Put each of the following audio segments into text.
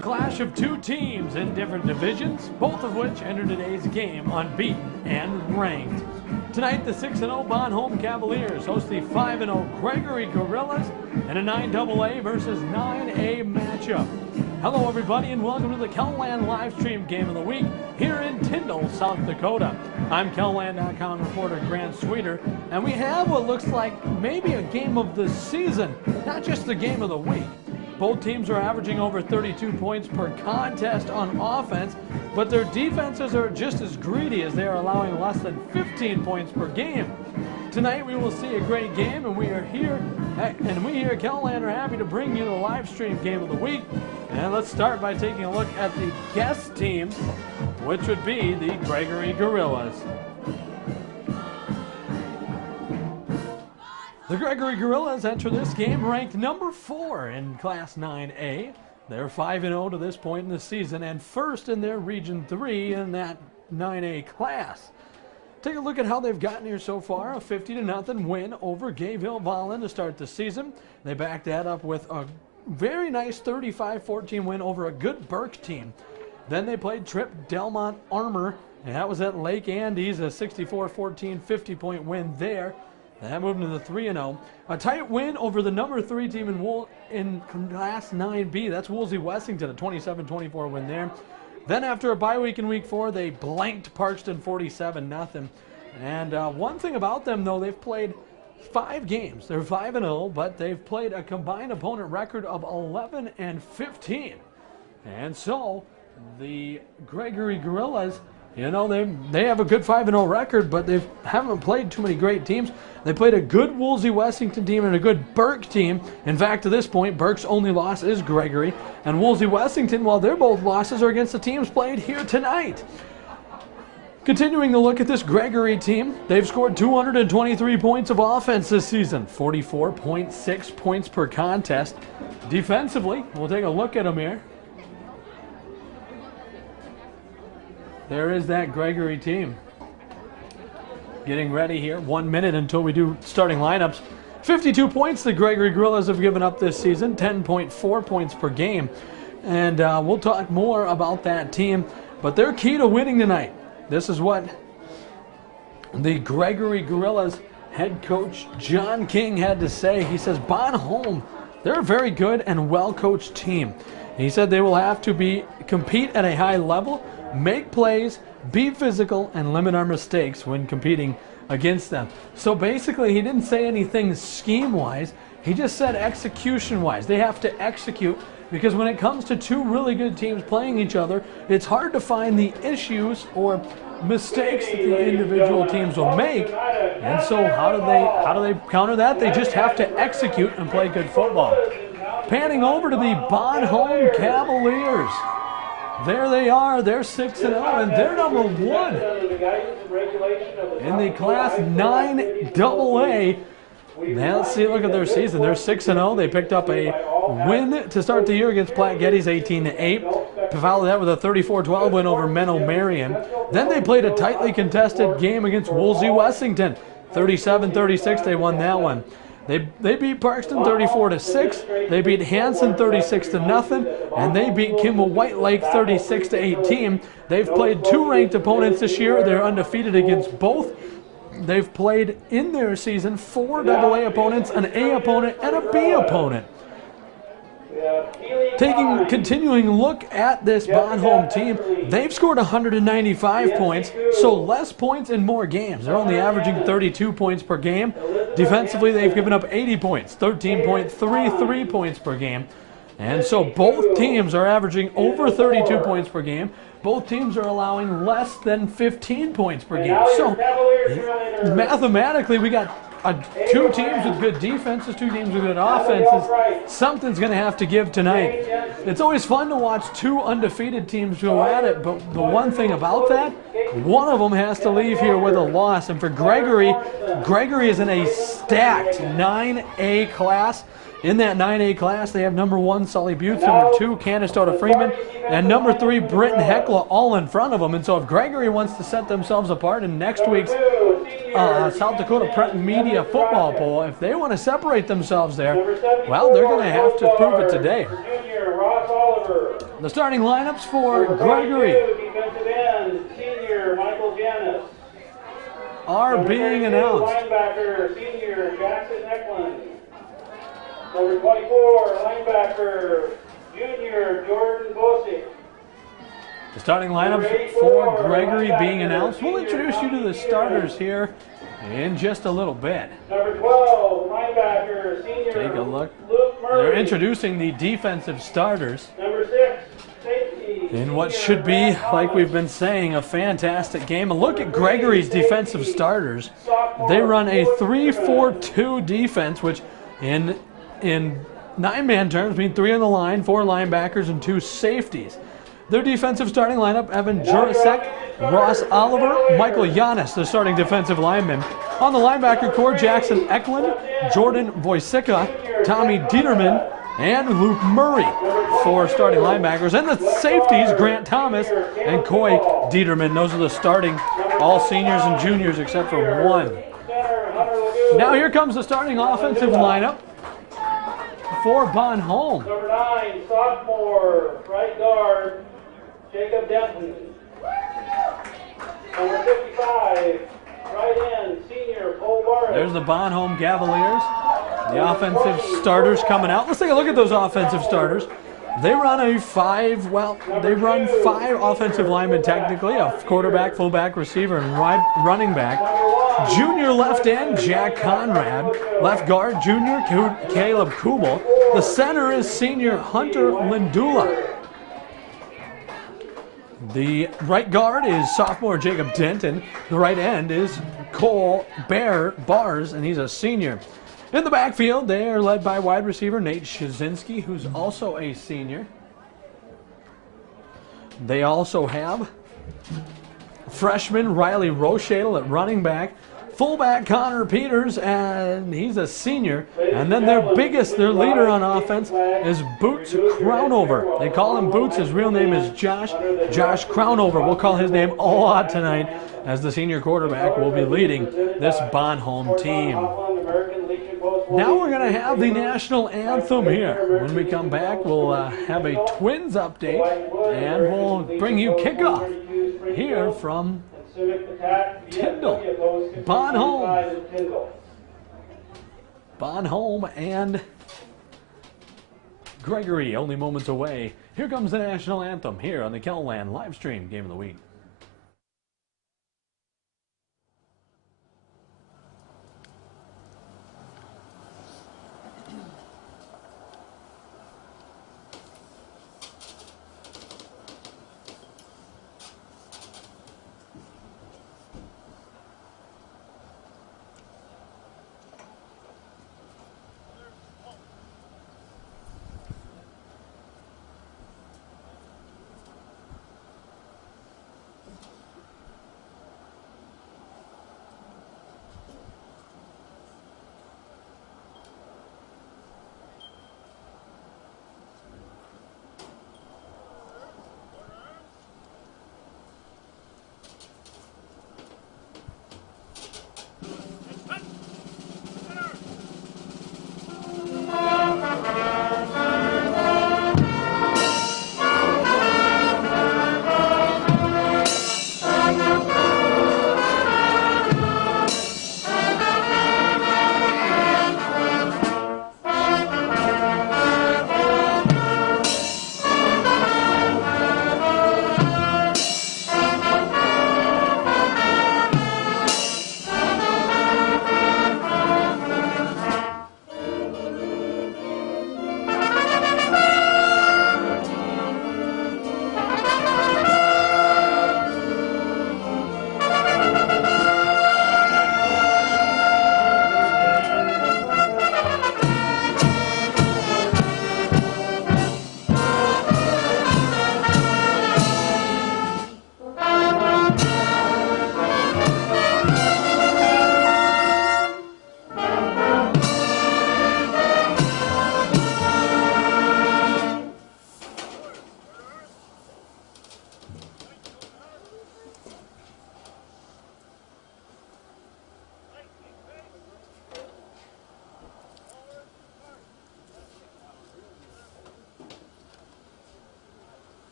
A clash of two teams in different divisions, both of which enter today's game unbeaten and ranked. Tonight, the 6-0 Bon-Homme Cavaliers host the 5-0 Gregory Gorillas in a 9AA versus 9A matchup. Hello, everybody, and welcome to the KELOLAND live stream game of the week here in Tyndall, South Dakota. I'm KELOLAND.com reporter Grant Sweeter, and we have what looks like maybe a game of the season, not just the game of the week. Both teams are averaging over 32 points per contest on offense, but their defenses are just as greedy as they are allowing less than 15 points per game. Tonight we will see a great game, and we here at KELOLAND are happy to bring you the live stream game of the week. And let's start by taking a look at the guest team, which would be the Gregory Gorillas. The Gregory Gorillas enter this game ranked number 4 in Class 9A. They're 5-0 to this point in the season and first in their Region 3 in that 9A class. Take a look at how they've gotten here so far. A 50-0 win over Gayville-Volland to start the season. They backed that up with a very nice 35-14 win over a good Burke team. Then they played Tripp Delmont Armor, and that was at Lake Andes, a 64-14 50-point win there. That moved into the 3-0. A tight win over the number 3 team in Class 9B. That's Woolsey-Wessington, a 27-24 win there. Then after a bye week in Week 4, they blanked Parkston 47-0. And one thing about them, though, they've played 5 games. They're 5-0, but they've played a combined opponent record of 11-15. And so the Gregory Gorillas, you know, they have a good 5-0 record, but they haven't played too many great teams. They played a good Woolsey-Wessington team and a good Burke team. In fact, to this point, Burke's only loss is Gregory. And Woolsey-Wessington, while their both losses are against the teams played here tonight. Continuing to look at this Gregory team, they've scored 223 points of offense this season, 44.6 points per contest. Defensively, we'll take a look at them here. There is that Gregory team. Getting ready here. 1 minute until we do starting lineups. 52 points the Gregory Gorillas have given up this season, 10.4 points per game. And we'll talk more about that team. But they're key to winning tonight. This is what the Gregory Gorillas head coach John King had to say. He says, Bon-Homme, they're a very good and well-coached team. He said they will have to compete at a high level, make plays, be physical, and limit our mistakes when competing against them. So basically, he didn't say anything scheme-wise. He just said execution-wise. They have to execute, because when it comes to two really good teams playing each other, it's hard to find the issues or mistakes that the individual teams will make. And so how do they counter that? They just have to execute and play good football. Panning over to the Bon-Homme Cavaliers. There they are. They're 6-0, and they're number 1 in the Class 9AA. Now let's see a look at their season. They're 6-0. They picked up a win to start the year against Platte Geddes, 18-8. Followed that with a 34-12 win over Menno Marion. Then they played a tightly contested game against Woolsey-Wessington, 37-36. They won that one. They beat Parkston 34-6. They beat Hanson 36-0, and they beat Kimball White Lake 36-18. They've played 2 ranked opponents this year. They're undefeated against both. They've played in their season 4 AA opponents, an A opponent, and a B opponent. Continuing look at this Bon-Homme team, they've scored 195 points, so less points in more games. They're only averaging 32 points per game. Defensively, they've given up 80 points, 13.33 points per game. And so both teams are averaging over 32 points per game. Both teams are allowing less than 15 points per game. So mathematically, we got 2 teams with good defenses, 2 teams with good offenses. Something's going to have to give tonight. It's always fun to watch 2 undefeated teams go at it, but the one thing about that, one of them has to leave here with a loss. And for Gregory is in a stacked 9A class. In that 9A class, they have number 1, Sully Buttes, number 2, Canastota Freeman, and number 3, Britton Hecla, all in front of them. And so if Gregory wants to set themselves apart in next week's South Dakota Prep Media Football Bowl, if they want to separate themselves there, well, they're going to have to prove it today. 4. The starting lineups for Number Gregory 22, defensive end, senior Michael Janis. are Number being 32, announced. linebacker, senior Jackson Eklund. Number 24, linebacker, junior Jordan Bosick. The starting lineups for Gregory being announced. We'll introduce you to the starters here in just a little bit. Number 12, linebacker, senior Take a look. Luke Murray. They're introducing the defensive starters Number 6, safety, in what senior should be, Grant like Thomas. we've been saying, a fantastic game. A look at Gregory's defensive starters. They run a 3-4-2 defense, which in nine-man terms means 3 on the line, 4 linebackers, and 2 safeties. Their defensive starting lineup: Evan Jurasek, Ross Oliver, Michael Yanis, the starting defensive lineman. On the linebacker core, Jackson Eklund, Jordan Wojcicka, Tommy Dieterman, and Luke Murray, 4 starting linebackers. And the safeties, Grant Thomas and Coy Dieterman. Those are the starting, all seniors and juniors except for 1. Now here comes the starting offensive lineup for Bon Holm. Number 9, sophomore, right guard, Jacob Denton. Number 55, right end, senior, Cole Barrett. There's the Bon Holm Cavaliers. The offensive starters coming out. Let's take a look at those offensive starters. They run 5 offensive linemen technically, a quarterback, fullback, receiver, and running back. Junior left end, Jack Conrad. Left guard, junior Caleb Kubel. The center is senior Hunter Lindula. The right guard is sophomore Jacob Denton. The right end is Cole Bars, and he's a senior. In the backfield, they are led by wide receiver Nate Shazinski, who's also a senior. They also have freshman Riley Rochadle at running back, fullback Connor Peters, and he's a senior. And then their leader on offense is Boots Crownover. They call him Boots. His real name is Josh Crownover. We'll call his name a lot tonight, as the senior quarterback will be leading this Bon Holm team. Now we're going to have the national anthem here. When we come back, we'll have a Twins update, and we'll bring you kickoff here from Tyndall. Bon Holm and Gregory only moments away. Here comes the national anthem here on the KELOLAND live stream Game of the Week.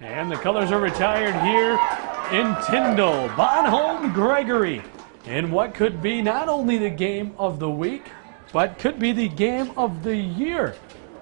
And the colors are retired here in Tyndall. Bonhomme Gregory in what could be not only the game of the week, but could be the game of the year.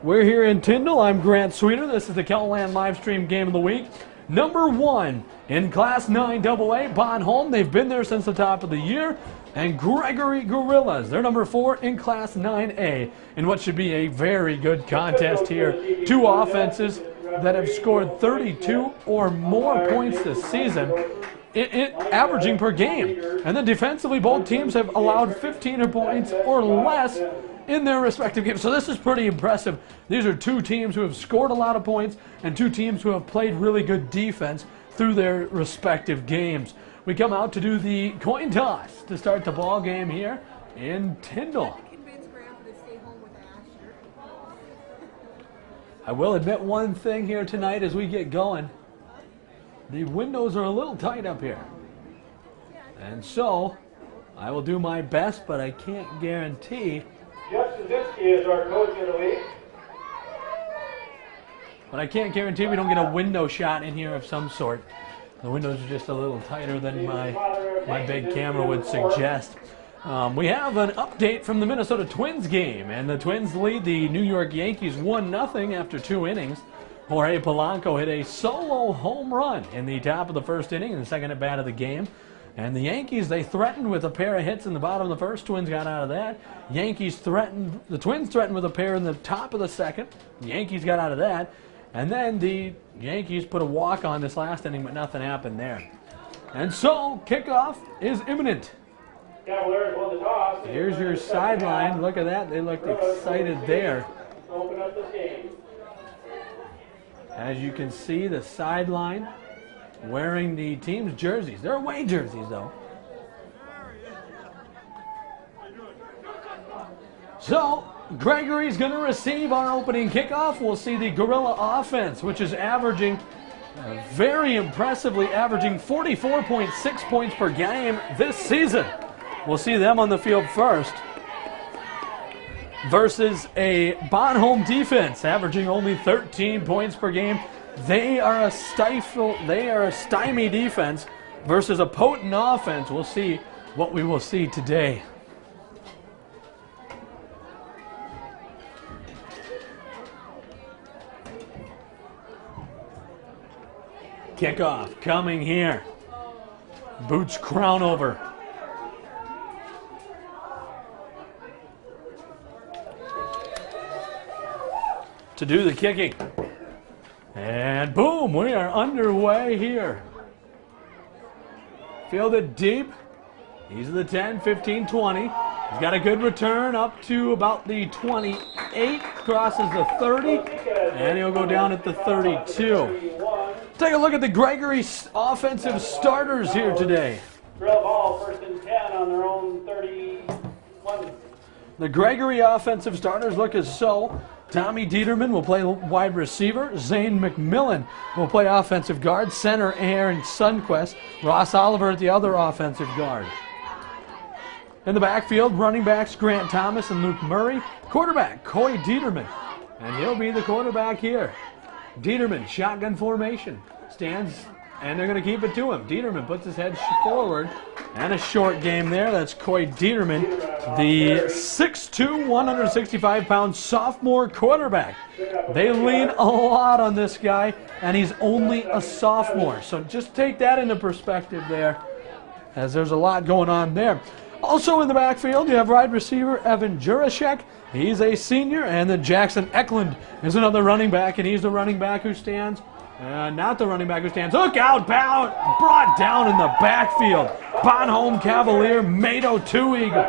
We're here in Tyndall. I'm Grant Sweeter. This is the KELOLAND live stream game of the week. Number 1 in Class 9 AA, Bonhomme. They've been there since the top of the year. And Gregory Gorillas, they're number 4 in Class 9A in what should be a very good contest here. Two offenses that have scored 32 or more points this season, averaging per game. And then defensively, both teams have allowed 15 points or less in their respective games. So this is pretty impressive. These are two teams who have scored a lot of points and two teams who have played really good defense through their respective games. We come out to do the coin toss to start the ball game here in Tyndall. I will admit one thing here tonight as we get going. The windows are a little tight up here. And so I will do my best, but I can't guarantee. Justin Zinsky is our coach of the week. But I can't guarantee we don't get a window shot in here of some sort. The windows are just a little tighter than my big camera would suggest. We have an update from the Minnesota Twins game, and the Twins lead the New York Yankees 1-0 after 2 innings. Jorge Polanco hit a solo home run in the top of the first inning and the second at bat of the game. And the Yankees, they threatened with a pair of hits in the bottom of the first. Twins got out of that. The Twins threatened with a pair in the top of the second. The Yankees got out of that. And then the Yankees put a walk on this last inning, but nothing happened there. And so kickoff is imminent. Cavaliers won the toss. Here's your sideline. Look at that. They looked excited there. Open up this game. As you can see, the sideline wearing the team's jerseys. They're away jerseys, though. So Gregory's going to receive our opening kickoff. We'll see the Gorilla offense, which is averaging, very impressively, averaging 44.6 points per game this season. We'll see them on the field first versus a Bonhomme defense averaging only 13 points per game. They are a stymie defense versus a potent offense. We'll see what we will see today. Kickoff coming here. Boots crown over. To do the kicking. And boom, we are underway here. Fielded deep. These are the 10, 15, 20. He's got a good return up to about the 28. Crosses the 30. And he'll go down at the 32. Take a look at the Gregory offensive starters here today. Drill ball, 1st and 10 on their own 31. The Gregory offensive starters look as so. Tommy Dieterman will play wide receiver. Zane McMillan will play offensive guard. Center Aaron Sundquist. Ross Oliver at the other offensive guard. In the backfield, running backs Grant Thomas and Luke Murray. Quarterback Coy Dieterman. And he'll be the quarterback here. Dieterman, shotgun formation. Stands, and they're going to keep it to him. Dieterman puts his head forward. And a short game there. That's Coy Dieterman, the 6'2", 165-pound sophomore quarterback. They lean a lot on this guy, and he's only a sophomore. So just take that into perspective there, as there's a lot going on there. Also in the backfield, you have wide receiver Evan Jurashek. He's a senior, and then Jackson Eklund is another running back, and he's the running back who stands. Not the running back who stands. Look out, brought down in the backfield. Bonhomme Cavalier, Mato Two Eagle.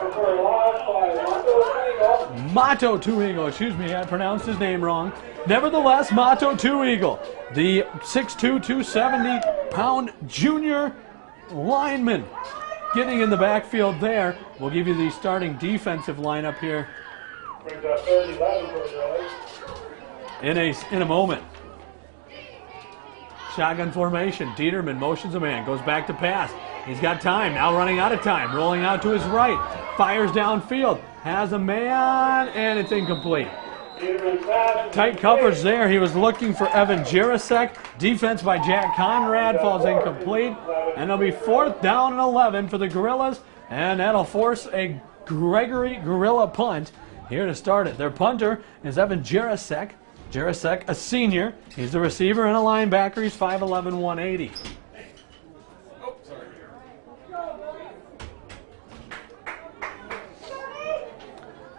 Mato Two Eagle, excuse me, I pronounced his name wrong. Nevertheless, Mato Two Eagle, the 6'2", 270-pound junior lineman. Getting in the backfield there. We'll give you the starting defensive lineup here in a moment. Shotgun formation. Dieterman motions a man. Goes back to pass. He's got time. Now running out of time. Rolling out to his right. Fires downfield. Has a man, and it's incomplete. Peterman's pass. Tight coverage there. He was looking for Evan Jirasek. Defense by Jack Conrad falls incomplete. And it'll be 4th down and 11 for the Gorillas. And that'll force a Gregory Gorilla punt here to start it. Their punter is Evan Jirasek. Jirasek, a senior. He's the receiver and a linebacker. He's 5'11", 180.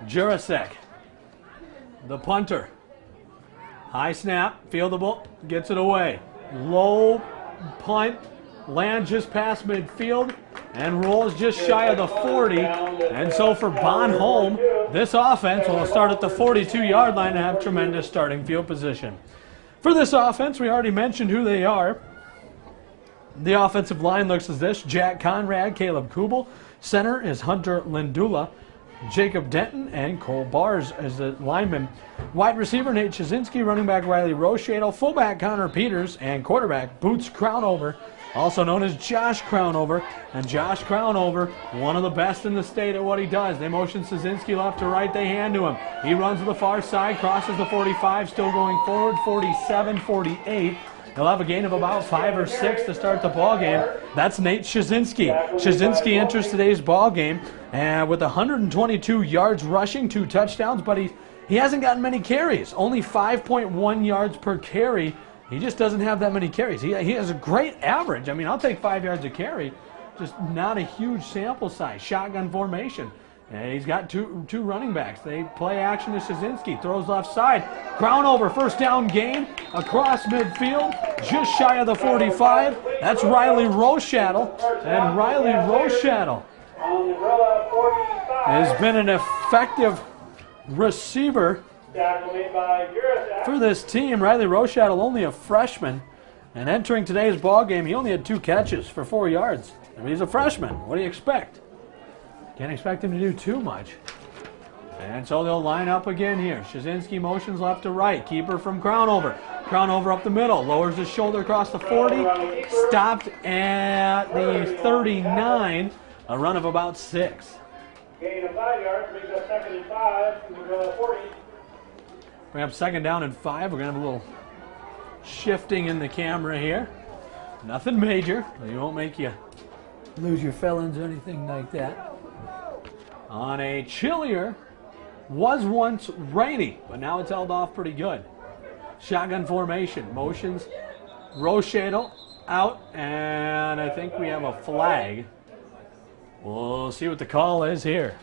Jirasek, the punter. High snap, fieldable, gets it away. Low punt, lands just past midfield, and rolls just shy of the 40. And so for Bonhomme, this offense will start at the 42-yard line and have tremendous starting field position. For this offense, we already mentioned who they are. The offensive line looks as this: Jack Conrad, Caleb Kubel. Center is Hunter Lindula. Jacob Denton and Cole Bars as the linemen. Wide receiver Nate Chazinski, running back Riley Rochadle, fullback Connor Peters, and quarterback Boots Crownover, also known as Josh Crownover. And Josh Crownover, one of the best in the state at what he does. They motion Chazinski left to right, they hand to him. He runs to the far side, crosses the 45, still going forward, 47, 48. He'll have a gain of about 5 or 6 to start the ball game. That's Nate Chazinski. Chazinski enters today's ball game with 122 yards rushing, 2 touchdowns, but he hasn't gotten many carries. Only 5.1 yards per carry. He just doesn't have that many carries. He has a great average. I mean, I'll take 5 yards a carry, just not a huge sample size. Shotgun formation. And he's got two running backs. They play action to Chazinski. Throws left side. Crownover, first down gain across midfield, just shy of the 45. That's Riley Rochadle. And Riley Rochadle has been an effective receiver for this team. Riley Rochadle, only a freshman. And entering today's ball game, he only had 2 catches for 4 yards. I mean, he's a freshman. What do you expect? Can't expect him to do too much. And so they'll line up again here. Chazinski motions left to right. Keeper from Crownover. Crownover up the middle. Lowers his shoulder across the 40. Stopped at the 39. A run of about 6. Gain of 5 yards, brings up 2nd and 5 from the 40. We have 2nd down and 5. We're going to have a little shifting in the camera here. Nothing major. They won't make you lose your felons or anything like that. On a chillier, was once rainy, but now it's held off pretty good. Shotgun formation, motions, Rochadle out, and I think we have a flag. We'll see what the call is here.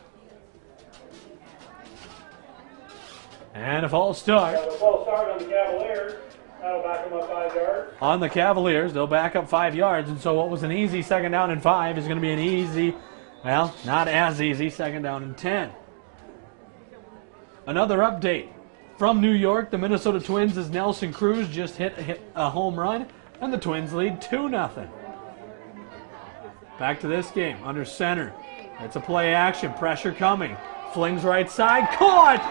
And a false start. A false start on the Cavaliers. That'll back them up 5 yards. On the Cavaliers, they'll back up 5 yards, and so what was an easy 2nd down and 5 is going to be an easy, well, not as easy, 2nd down and 10. Another update from New York. The Minnesota Twins' Nelson Cruz just hit a home run, and the Twins lead 2-0. Back to this game, under center. It's a play action, pressure coming. Flings right side, caught!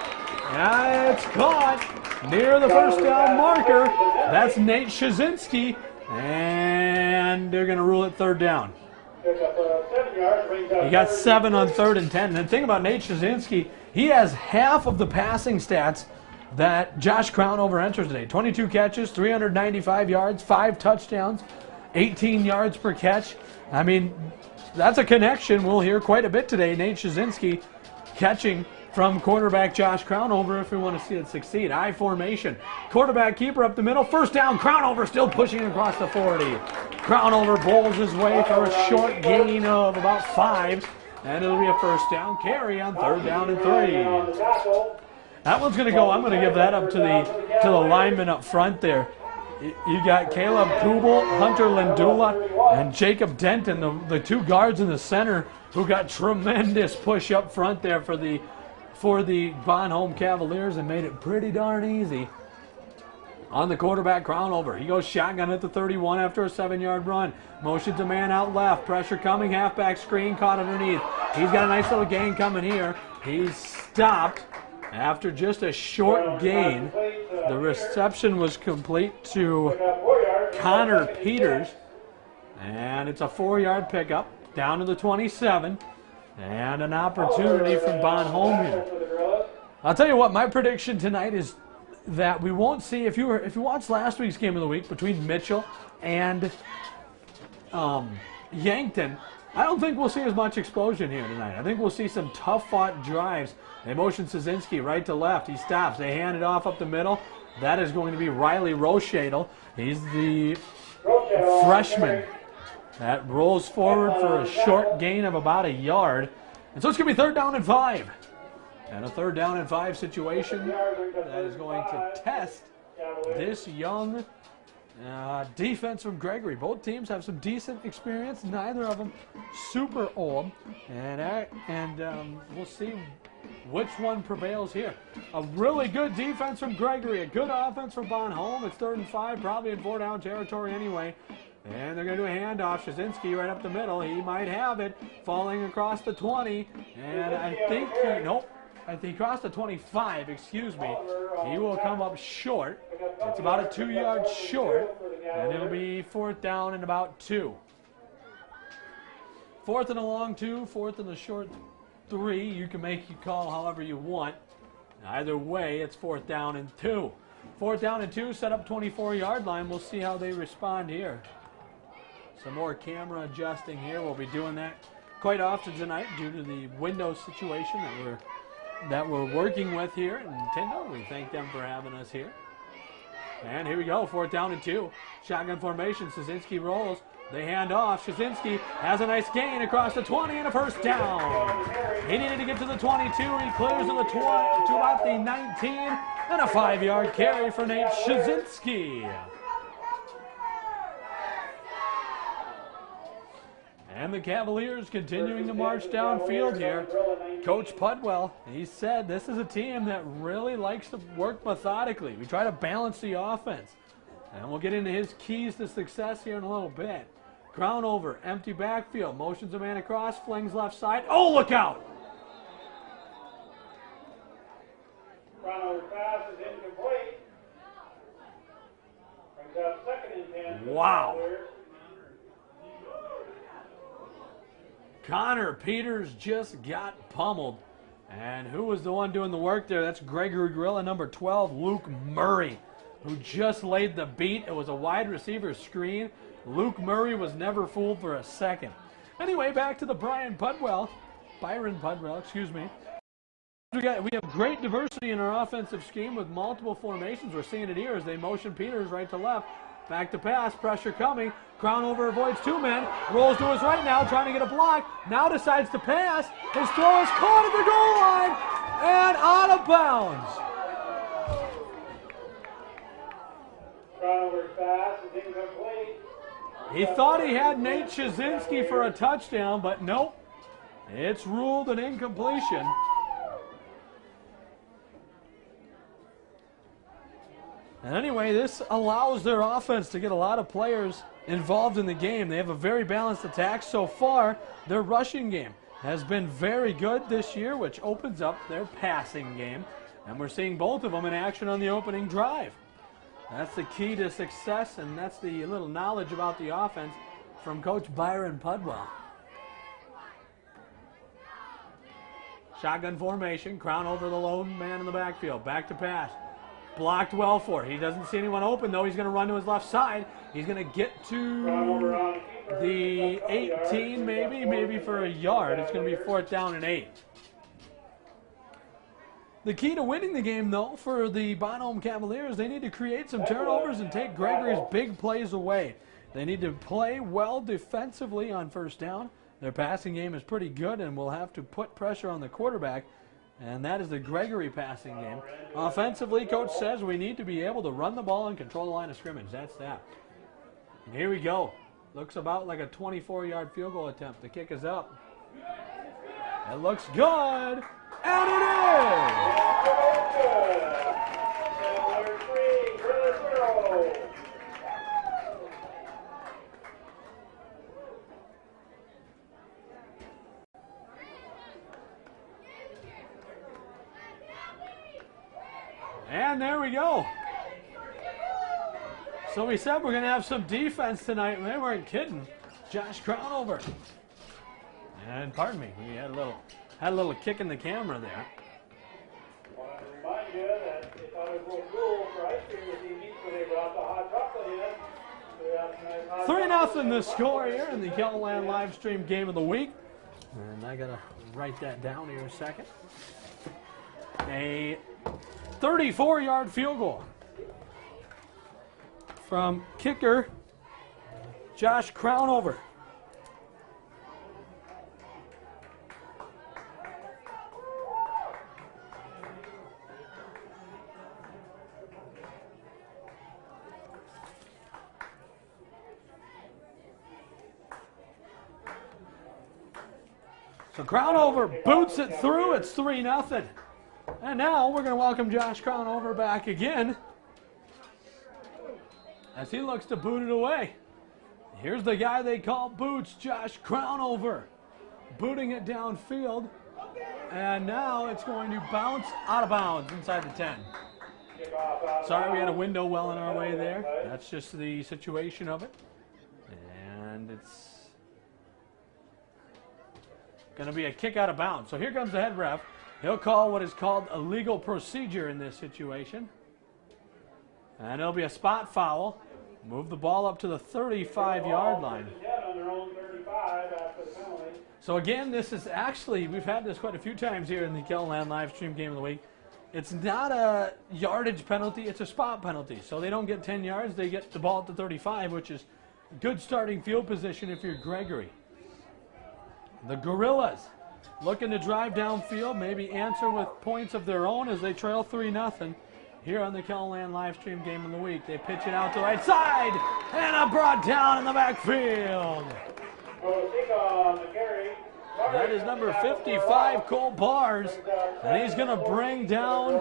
Yeah, it's caught near the first down marker. That's Nate Chazinski, and they're going to rule it 3rd down. He got 7 on 3rd and 10. And the thing about Nate Chazinski, he has half of the passing stats that Josh Crownover enters today. 22 catches, 395 yards, 5 touchdowns, 18 yards per catch. I mean, that's a connection we'll hear quite a bit today. Nate Chazinski catching from quarterback Josh Crownover if we want to see it succeed. I formation. Quarterback keeper up the middle. 1st down. Crownover still pushing across the 40. Crownover bowls his way for a short gain of about 5. And it'll be a 1st down carry on 3rd down and 3. That one's going to go. I'm going to give that up to the lineman up front there. You got Caleb Kubel, Hunter Lindula, and Jacob Denton, the 2 guards in the center who got tremendous push up front there for the Bonhomme Cavaliers and made it pretty darn easy. On the quarterback, Crownover. He goes shotgun at the 31 after a 7-yard run. Motions a man out left. Pressure coming. Halfback screen caught underneath. He's got a nice little gain coming here. He's stopped after just a short gain. The reception was complete to Connor Peters. And it's a 4-yard pickup down to the 27. And an opportunity from Bonhomme here. I'll tell you what, my prediction tonight is that we won't see, if you watched last week's game of the week between Mitchell and Yankton, I don't think we'll see as much explosion here tonight. I think we'll see some tough-fought drives. They motion Szynski right to left. He stops. They hand it off up the middle. That is going to be Riley Rochadel. He's the freshman that rolls forward for a short gain of about a yard. And so it's going to be 3rd down and 5. And a 3rd down and 5 situation that is going to test this young defense from Gregory. Both teams have some decent experience. Neither of them super old. And we'll see which one prevails here. A really good defense from Gregory. A good offense from Bon Holm. It's 3rd and 5, probably in 4-down territory anyway. And they're going to do a handoff. Szynski right up the middle. He might have it. Falling across the 20. And I think I think he crossed the 25, excuse me. He will come up short. It's about a 2 yards short. And it'll be 4th down and about 2. 4th and a long 2, 4th and a short 3. You can make your call however you want. Either way, it's 4th down and 2. 4th down and 2, set up 24-yard line. We'll see how they respond here. Some more camera adjusting here. We'll be doing that quite often tonight due to the window situation that we're working with here at Nintendo. We thank them for having us here. And here we go, 4th down and 2. Shotgun formation, Szynski rolls. They hand off. Szynski has a nice gain across the 20 and a 1st down. He needed to get to the 22. He clears to the 20, to about the 19, and a 5-yard carry for Nate Szynski. And the Cavaliers continuing to march downfield here. Coach Pudwell, he said this is a team that really likes to work methodically. We try to balance the offense. And we'll get into his keys to success here in a little bit. Crown over, empty backfield, motions a man across, flings left side. Oh, look out! Crown over pass is incomplete. Brings up 2nd and 10. Wow. Connor Peters just got pummeled. And who was the one doing the work there? That's Gregory Gorilla, number 12, Luke Murray, who just laid the beat. It was a wide receiver screen. Luke Murray was never fooled for a second. Anyway, back to the Byron Pudwell, excuse me. We have great diversity in our offensive scheme with multiple formations. We're seeing it here as they motion Peters right to left. Back to pass, pressure coming. Crown over avoids 2 men. Rolls to his right now, trying to get a block. Now decides to pass. His throw is caught at the goal line and out of bounds. Crown over pass is incomplete. He thought he had Nate Szynski for a touchdown, but nope. It's ruled an incompletion. And anyway, this allows their offense to get a lot of players involved in the game. They have a very balanced attack so far. Their rushing game has been very good this year, which opens up their passing game. And we're seeing both of them in action on the opening drive. That's the key to success, and that's the little knowledge about the offense from Coach Byron Pudwell. Shotgun formation, Crown over the lone man in the backfield. Back to pass. Blocked well for it. He doesn't see anyone open, though. He's going to run to his left side. He's going to get to the 18, maybe for a yard. It's going to be 4th down and 8. The key to winning the game, though, for the Bon Holm Cavaliers, they need to create some turnovers and take Gregory's big plays away. They need to play well defensively on 1st down. Their passing game is pretty good, and will have to put pressure on the quarterback. And that is the Gregory passing game. Offensively, Coach says we need to be able to run the ball and control the line of scrimmage. That's that. And here we go. Looks about like a 24-yard field goal attempt. The kick is up. It looks good. And it is! And there we go. So we said we're going to have some defense tonight. They weren't kidding. Josh Crownover. And pardon me, we had a little kick in the camera there. remind you that they thought it was a little cool for ice cream this evening, so they brought the hot chocolate in. So we have some nice hot 3-0 the score here in the Kellerland live stream game of the week. And I got to write that down here a second. A 34-yard field goal from kicker Josh Crownover. So Crownover boots it through. It's 3-0. And now we're going to welcome Josh Crownover back again as he looks to boot it away. Here's the guy they call Boots, Josh Crownover, booting it downfield. And now it's going to bounce out of bounds inside the 10. Sorry we had a window well in our way there. That's just the situation of it. And it's going to be a kick out of bounds. So here comes the head ref. He'll call what is called a legal procedure in this situation. And it'll be a spot foul. Move the ball up to the 35-yard line. So again, this is actually, we've had this quite a few times here in the Kellerland live stream game of the week. It's not a yardage penalty, it's a spot penalty. So they don't get 10 yards, they get the ball at the 35, which is good starting field position if you're Gregory. The Gorillas looking to drive downfield, maybe answer with points of their own as they trail 3-0 here on the Kellerland live stream game of the week. They pitch it out to the right side, and a brought down in the backfield. That is number 55, Cole Bars, and he's going to bring down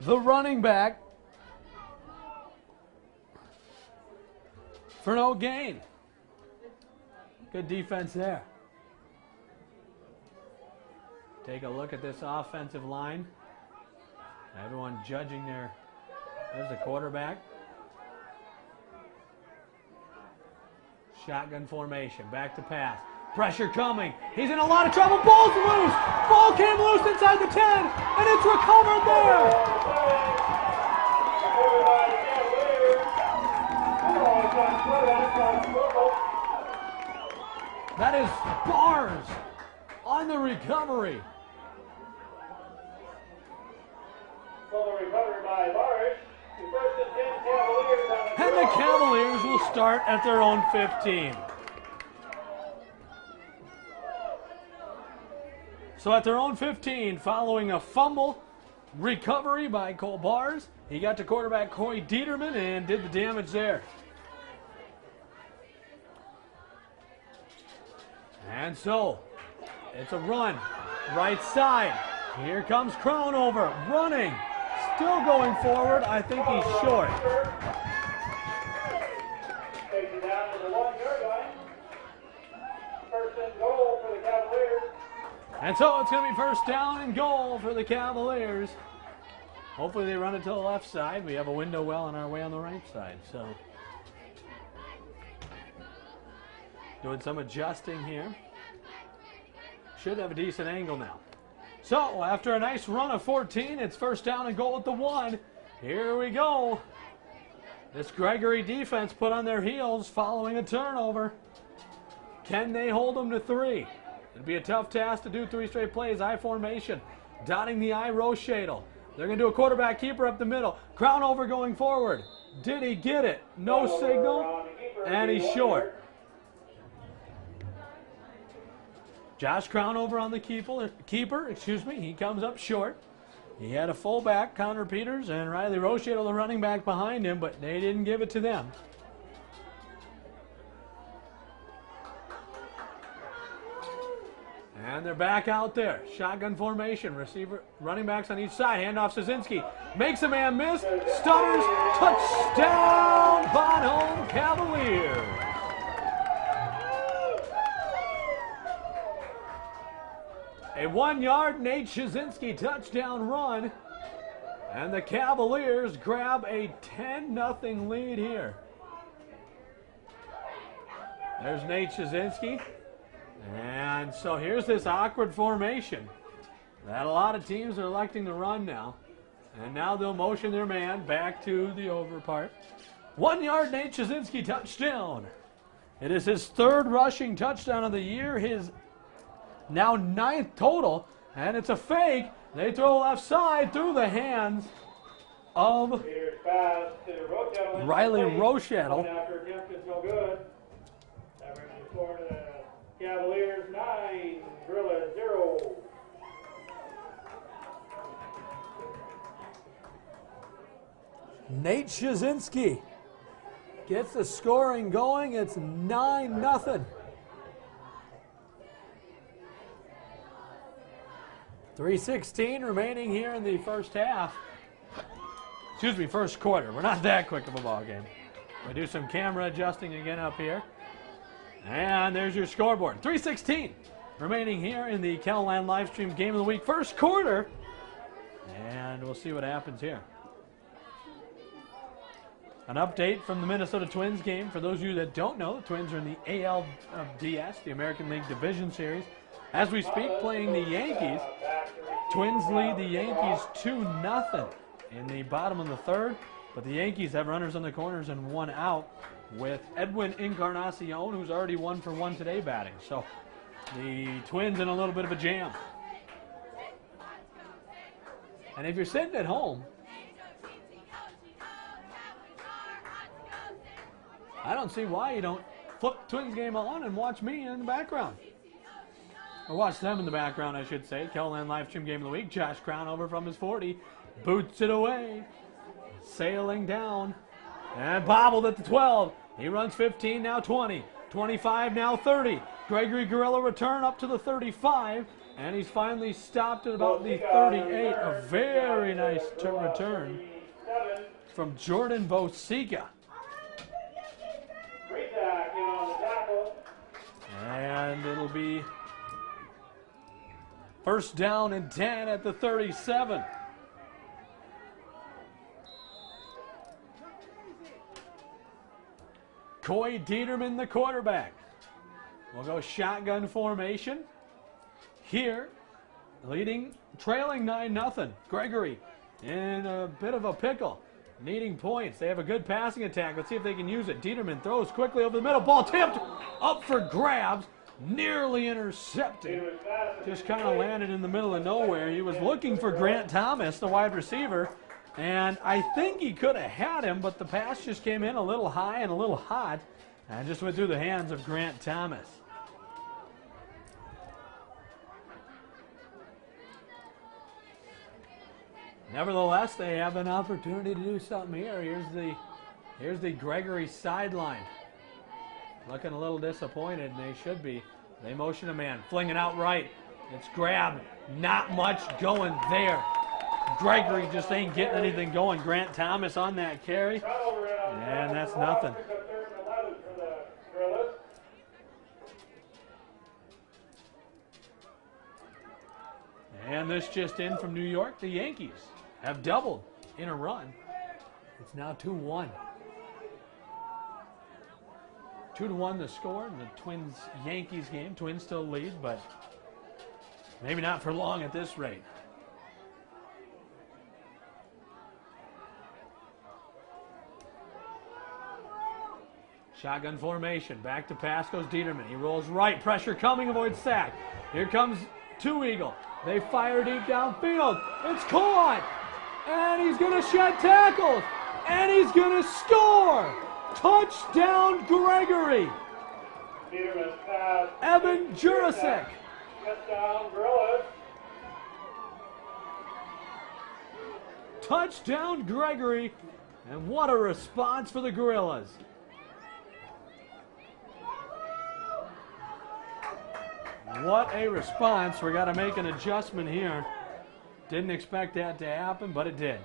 the running back for no gain. Good defense there. Take a look at this offensive line. Everyone judging their, there's the quarterback. Shotgun formation, back to pass. Pressure coming. He's in a lot of trouble. Ball's loose. Ball came loose inside the 10, and it's recovered there. That is Bars on the recovery. So the recovery by Barish. The first and 10 Cavaliers on the And the Cavaliers will start at their own 15. So at their own 15, following a fumble recovery by Cole Bars, he got to quarterback Corey Dieterman and did the damage there. And so, it's a run, right side. Here comes Crownover, running, still going forward. I think he's short. takes it down to the 1-yard line. First and goal for the Cavaliers. And so it's going to be first down and goal for the Cavaliers. Hopefully they run it to the left side. We have a window well on our way on the right side. So doing some adjusting here. Should have a decent angle now. So after a nice run of 14, it's first down and goal at the 1. Here we go. This Gregory defense put on their heels following a turnover. Can they hold them to 3? It'd be a tough task to do 3 straight plays. I formation. Dotting the I, Rochadle. They're going to do a quarterback keeper up the middle. Crownover going forward. Did he get it? No signal. And he's short. Josh Crownover on the keeper. He comes up short. He had a fullback, Connor Peters, and Riley Rochadle, the running back behind him, but they didn't give it to them. And they're back out there. Shotgun formation. Receiver, running backs on each side. Handoff Szynski. Makes a man miss. Stutters. Touchdown. Bonhomme Cavaliers. A 1-yard Nate Szynski touchdown run. And the Cavaliers grab a 10-0 lead here. There's Nate Szynski. And so here's this awkward formation. that a lot of teams are electing to run now. And now they'll motion their man back to the over part. 1 yard, Nate Jasinski, touchdown. It is his 3rd rushing touchdown of the year, his now 9th total. And it's a fake. They throw left side through the hands of Riley Rochettle. After attempt is no good. That brings the score to the Cavaliers 9, Gorillas 0. Nate Jasinski gets the scoring going. It's 9-0. .316 remaining here in the first half. Excuse me, first quarter. We're not that quick of a ball game. We do some camera adjusting again up here. And there's your scoreboard. 3:16 remaining here in the KELOLAND Livestream Game of the Week first quarter. And we'll see what happens here. An update from the Minnesota Twins game. For those of you that don't know, the Twins are in the ALDS, the American League Division Series. As we speak, playing the Yankees. Twins lead the Yankees 2-0 in the bottom of the 3rd. But the Yankees have runners on the corners and 1 out with Edwin Encarnacion, who's already 1 for 1 today batting. So the Twins in a little bit of a jam. And if you're sitting at home, I don't see why you don't flip Twins game on and watch me in the background. Or watch them in the background, I should say. KELOLAND Livestream Game of the Week. Josh Crown over from his 40. Boots it away. Sailing down. And bobbled at the 12. He runs 15, now 20. 25, now 30. Gregory Gorilla return up to the 35. And he's finally stopped at about the 38. A very nice return from Jordan Bosica. And it'll be first down and 10 at the 37. Coy Dieterman, the quarterback. We'll go shotgun formation. Here, trailing 9-0. Gregory in a bit of a pickle, needing points. They have a good passing attack. Let's see if they can use it. Dieterman throws quickly over the middle. Ball tipped up for grabs. Nearly intercepted. Just kind of landed in the middle of nowhere. He was looking for Grant Thomas, the wide receiver. And I think he could have had him, but the pass just came in a little high and a little hot and just went through the hands of Grant Thomas. Nevertheless, they have an opportunity to do something here. Here's the Gregory sideline. Looking a little disappointed, and they should be. They motion a man, flinging out right. It's grabbed. Not much going there. Gregory just ain't getting anything going. Grant Thomas on that carry. And that's nothing. And this just in from New York. The Yankees have doubled in a run. It's now 2-1. 2-1 the score in the Twins-Yankees game. Twins still lead, but maybe not for long at this rate. Shotgun formation. Back to pass goes Dieterman. He rolls right. Pressure coming. Avoids sack. Here comes Two Eagle. They fire deep downfield. It's caught. And he's going to shed tackles. And he's going to score. Touchdown, Gregory. Evan Jurasek. Touchdown, Gorillas. Touchdown, Gregory. And what a response for the Gorillas. What a response. We got to make an adjustment here. Didn't expect that to happen, but it did.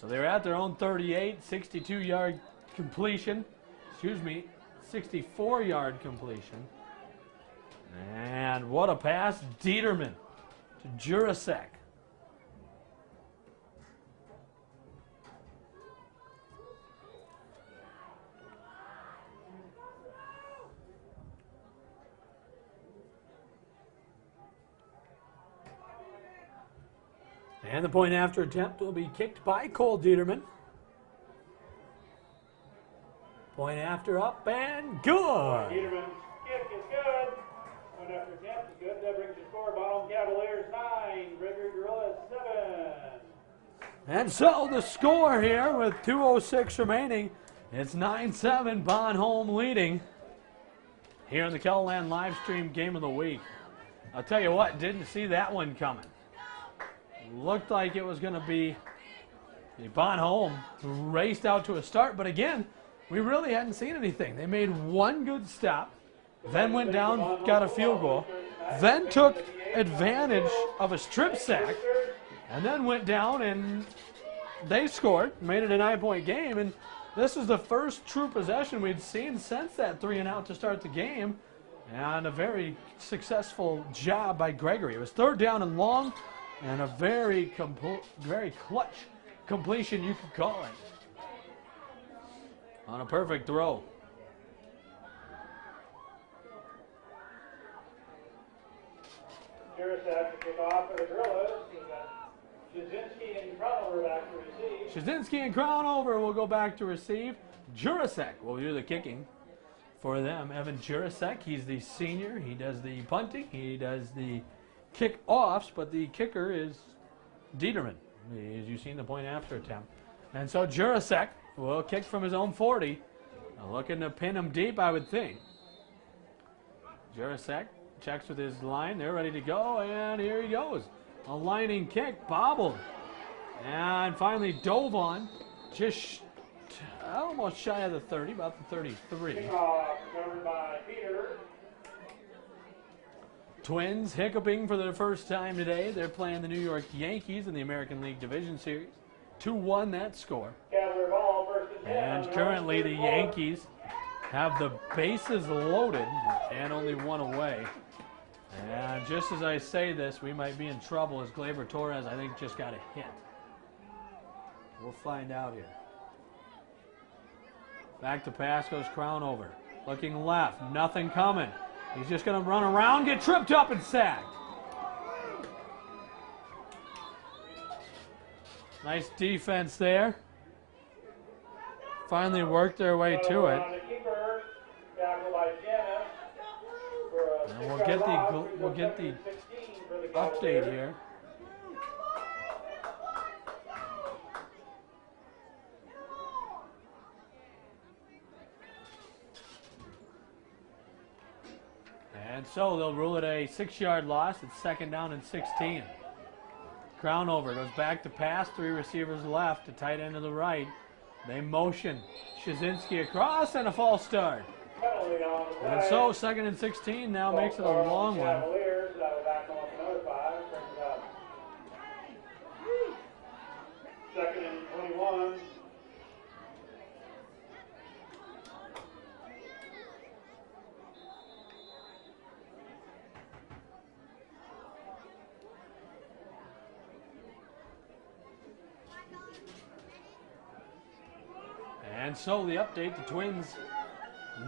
So they're at their own 38, 62-yard completion. Excuse me, 64-yard completion. And what a pass, Dieterman to Jurasek. And the point after attempt will be kicked by Cole Dieterman. Point after up and good. Dieterman's kick is good. Point after attempt is good. That brings the score. Bonham Cavaliers 9, Gregory Gorillas 7. And so the score here with 2:06 remaining, it's 9-7, Bonham leading here in the KELOLAND live stream game of the week. I'll tell you what, didn't see that one coming. Looked like it was going to be Bonham raced out to a start, but again, we really hadn't seen anything. They made one good stop, then went down, got a field goal, then took advantage of a strip sack, and then went down and they scored, made it a 9-point game, and this is the first true possession we'd seen since that 3-and-out to start the game, and a very successful job by Gregory. It was 3rd down and long, and a very clutch completion, you could call it, on a perfect throw. Jurasek to kick off for the Gorillas. Shazinski and Crownover back to receive. Shazinski and Crownover will go back to receive. Jurasek will do the kicking for them. Evan Jurasek, he's the senior. He does the punting. He does the kick-offs, but the kicker is Dieterman, as you've seen the point after attempt. And so Jurasek will kick from his own 40. Looking to pin him deep, I would think. Jurasek checks with his line. They're ready to go, and here he goes. A lining kick, bobbled. And finally dove on, just almost shy of the 30, about the 33. Kickoff covered by Peter. Twins hiccuping for the first time today. They're playing the New York Yankees in the American League Division Series. 2-1 that score. Cavalier ball, 1st and 10. And currently the Yankees have the bases loaded and only one away. And just as I say this, we might be in trouble as Gleyber Torres, I think, just got a hit. We'll find out here. Back to pass goes Crownover. Looking left, nothing coming. He's just going to run around, get tripped up and sacked. Nice defense there. Finally worked their way to it. And we'll get the update here. And so they'll rule it a 6-yard loss. It's 2nd down and 16. Crownover goes back to pass. 3 receivers left. To tight end to the right. They motion Shazinski across and a false start. And so 2nd and 16 now makes it a long one. 2nd and 21. And so the update, the Twins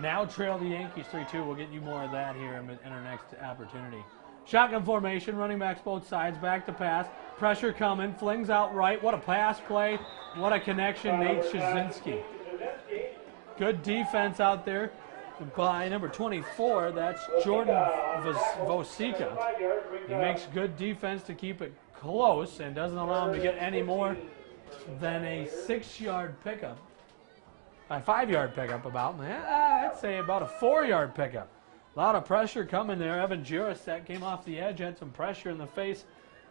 now trail the Yankees 3-2. We'll get you more of that here in our next opportunity. Shotgun formation, running backs both sides, back to pass. Pressure coming, flings out right. What a pass play. What a connection, Nate Shazinski. Good defense out there by number 24. That's Jordan Vosica. He makes good defense to keep it close and doesn't allow him to get any more than a 6-yard pickup. A 5-yard pickup I'd say about a 4-yard pickup. A lot of pressure coming there. Evan Jurasek came off the edge, had some pressure in the face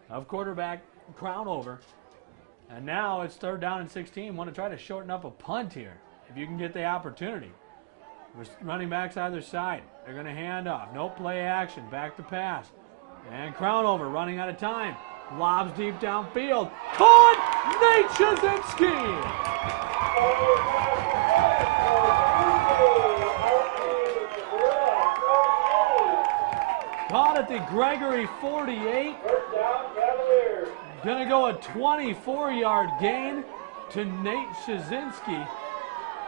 of quarterback Crownover. And now it's 3rd down and 16. Want to try to shorten up a punt here if you can get the opportunity. Running backs either side. They're going to hand off. No play action. Back to pass. And Crownover running out of time. Lobs deep downfield. Caught! Nate Shazinski! Caught at the Gregory 48. Gonna go a 24-yard gain to Nate Shazinski.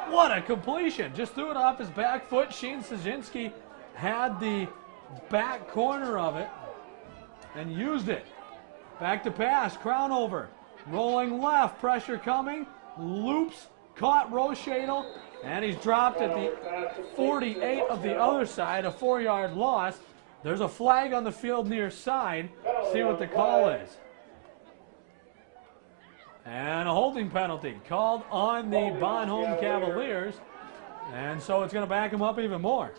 What a completion. Just threw it off his back foot. Sheen Shazinski had the back corner of it and used it. Back to pass, Crown over. Rolling left, pressure coming. Loops, caught Rochadel, and he's dropped at the 48 of the other side, a 4-yard loss. There's a flag on the field near side. See what the call is. And a holding penalty called on the Bonhomme Cavaliers. And so it's going to back them up even more.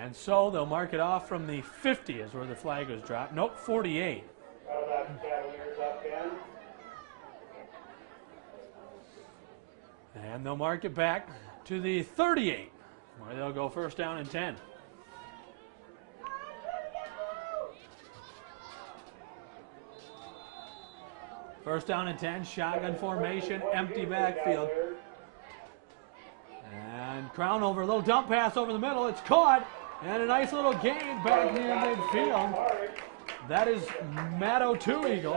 And so they'll mark it off from the 50 is where the flag was dropped. Nope, 48. And they'll mark it back to the 38, where they'll go first down and 10. First down and 10, shotgun formation, empty backfield. And Crown over, a little dump pass over the middle. It's caught, and a nice little gain back near midfield. That is Matt O'Toole.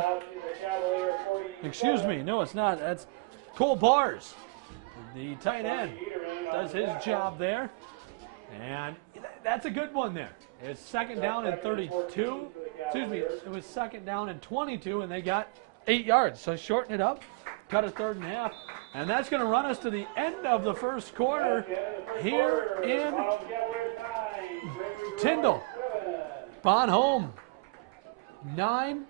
Excuse me, no, it's not. That's Cole Bars. The tight end does his job there. And that's a good one there. It's second down and 32. Excuse me, it was second down and 22, and they got 8 yards. So shorten it up, cut a 3rd and half. And that's going to run us to the end of the first quarter here in Tyndall. Bonhomme 9,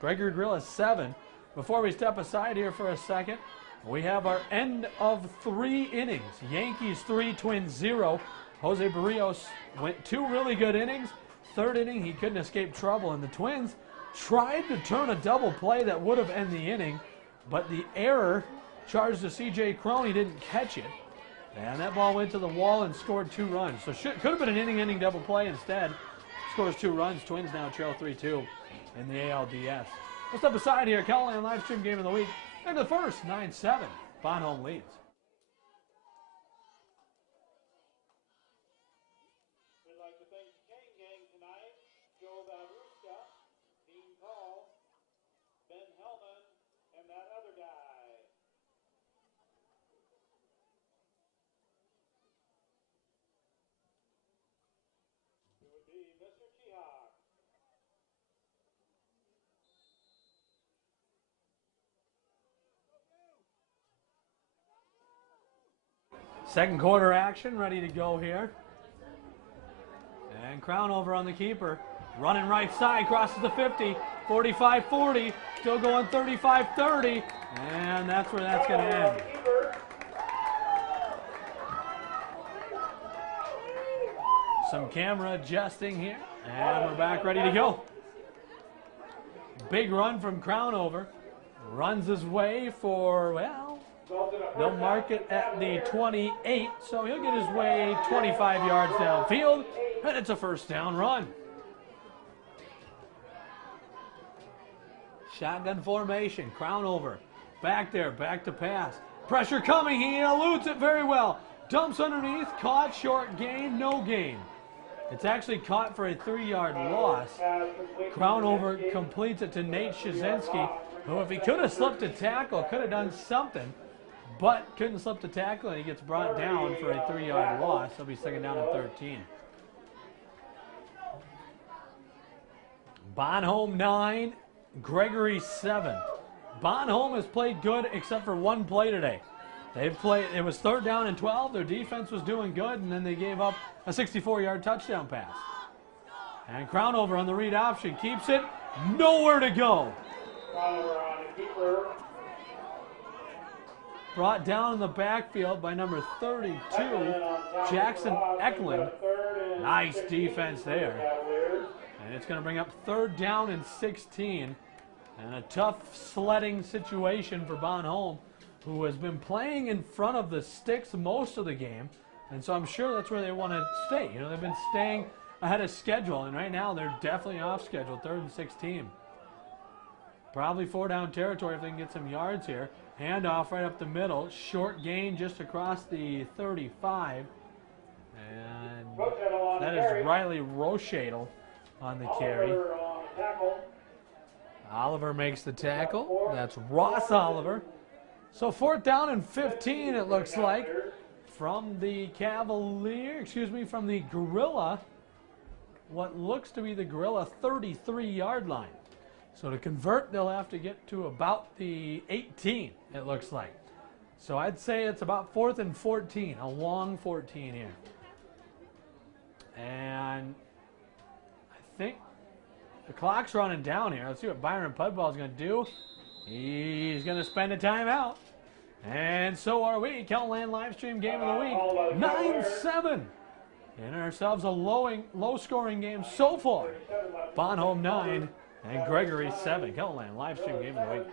Gregory Guerrillas 7. Before we step aside here for a second, we have our end of 3 innings. Yankees 3, Twins 0. Jose Barrios went 2 really good innings. 3rd inning, he couldn't escape trouble, and the Twins tried to turn a double play that would have ended the inning, but the error charged to C.J. Crone. He didn't catch it, and that ball went to the wall and scored 2 runs. So could have been an inning-ending double play. Instead, scores 2 runs. Twins now trail 3-2 in the ALDS. We'll step aside here. Callahan live stream game of the week. And the first, 9-7. Bonhomme leads. We'd like to thank the Kane Gang tonight. Joe Valruska, Dean Call, Ben Hellman, and that other guy. It would be Mr. Chihawk. Second quarter action ready to go here. And Crown over on the keeper. Running right side, crosses the 50. 45-40. Still going 35-30. And that's where that's going to end. Some camera adjusting here. And we're back ready to go. Big run from Crown over. Runs his way for, well, they'll mark it at the 28, so he'll get his way 25 yards downfield, and it's a first down run. Shotgun formation, Crown over. Back there, back to pass. Pressure coming, he eludes it very well. Dumps underneath, caught, short gain, no gain. It's actually caught for a 3-yard loss. Crown over completes it to Nate Shazinski, who, if he could have slipped a tackle, could have done something, but couldn't slip the tackle, and he gets brought down for a 3-yard loss. He'll be second down and 13. Bonhomme 9, Gregory 7. Bonhomme has played good except for one play today. They've played, it was 3rd down and 12. Their defense was doing good, and then they gave up a 64-yard touchdown pass. And Crown over on the read option, keeps it, nowhere to go. Crown over on the keeper. Brought down in the backfield by number 32, Jackson Eklund. Nice defense there. And it's going to bring up 3rd down and 16. And a tough sledding situation for Bonhomme, who has been playing in front of the sticks most of the game. And so I'm sure that's where they want to stay. You know, they've been staying ahead of schedule, and right now they're definitely off schedule, 3rd and 16. Probably 4-down territory if they can get some yards here. Handoff right up the middle. Short gain just across the 35. And that is Riley Rochadel on the carry. Oliver makes the tackle. That's Ross Oliver. So 4th down and 15, it looks like, from the from the Gorilla, what looks to be the Gorilla 33-yard line. So to convert, they'll have to get to about the 18, it looks like. So I'd say it's about 4th and 14, a long 14 here. And I think the clock's running down here. Let's see what Byron Pudball is going to do. He's going to spend a timeout. And so are we. Keltland Livestream Game of the Week, 9-7. And ourselves a low-scoring game so far. Bonhomme 9 and Gregory 7. Keltland Livestream Game of the Week.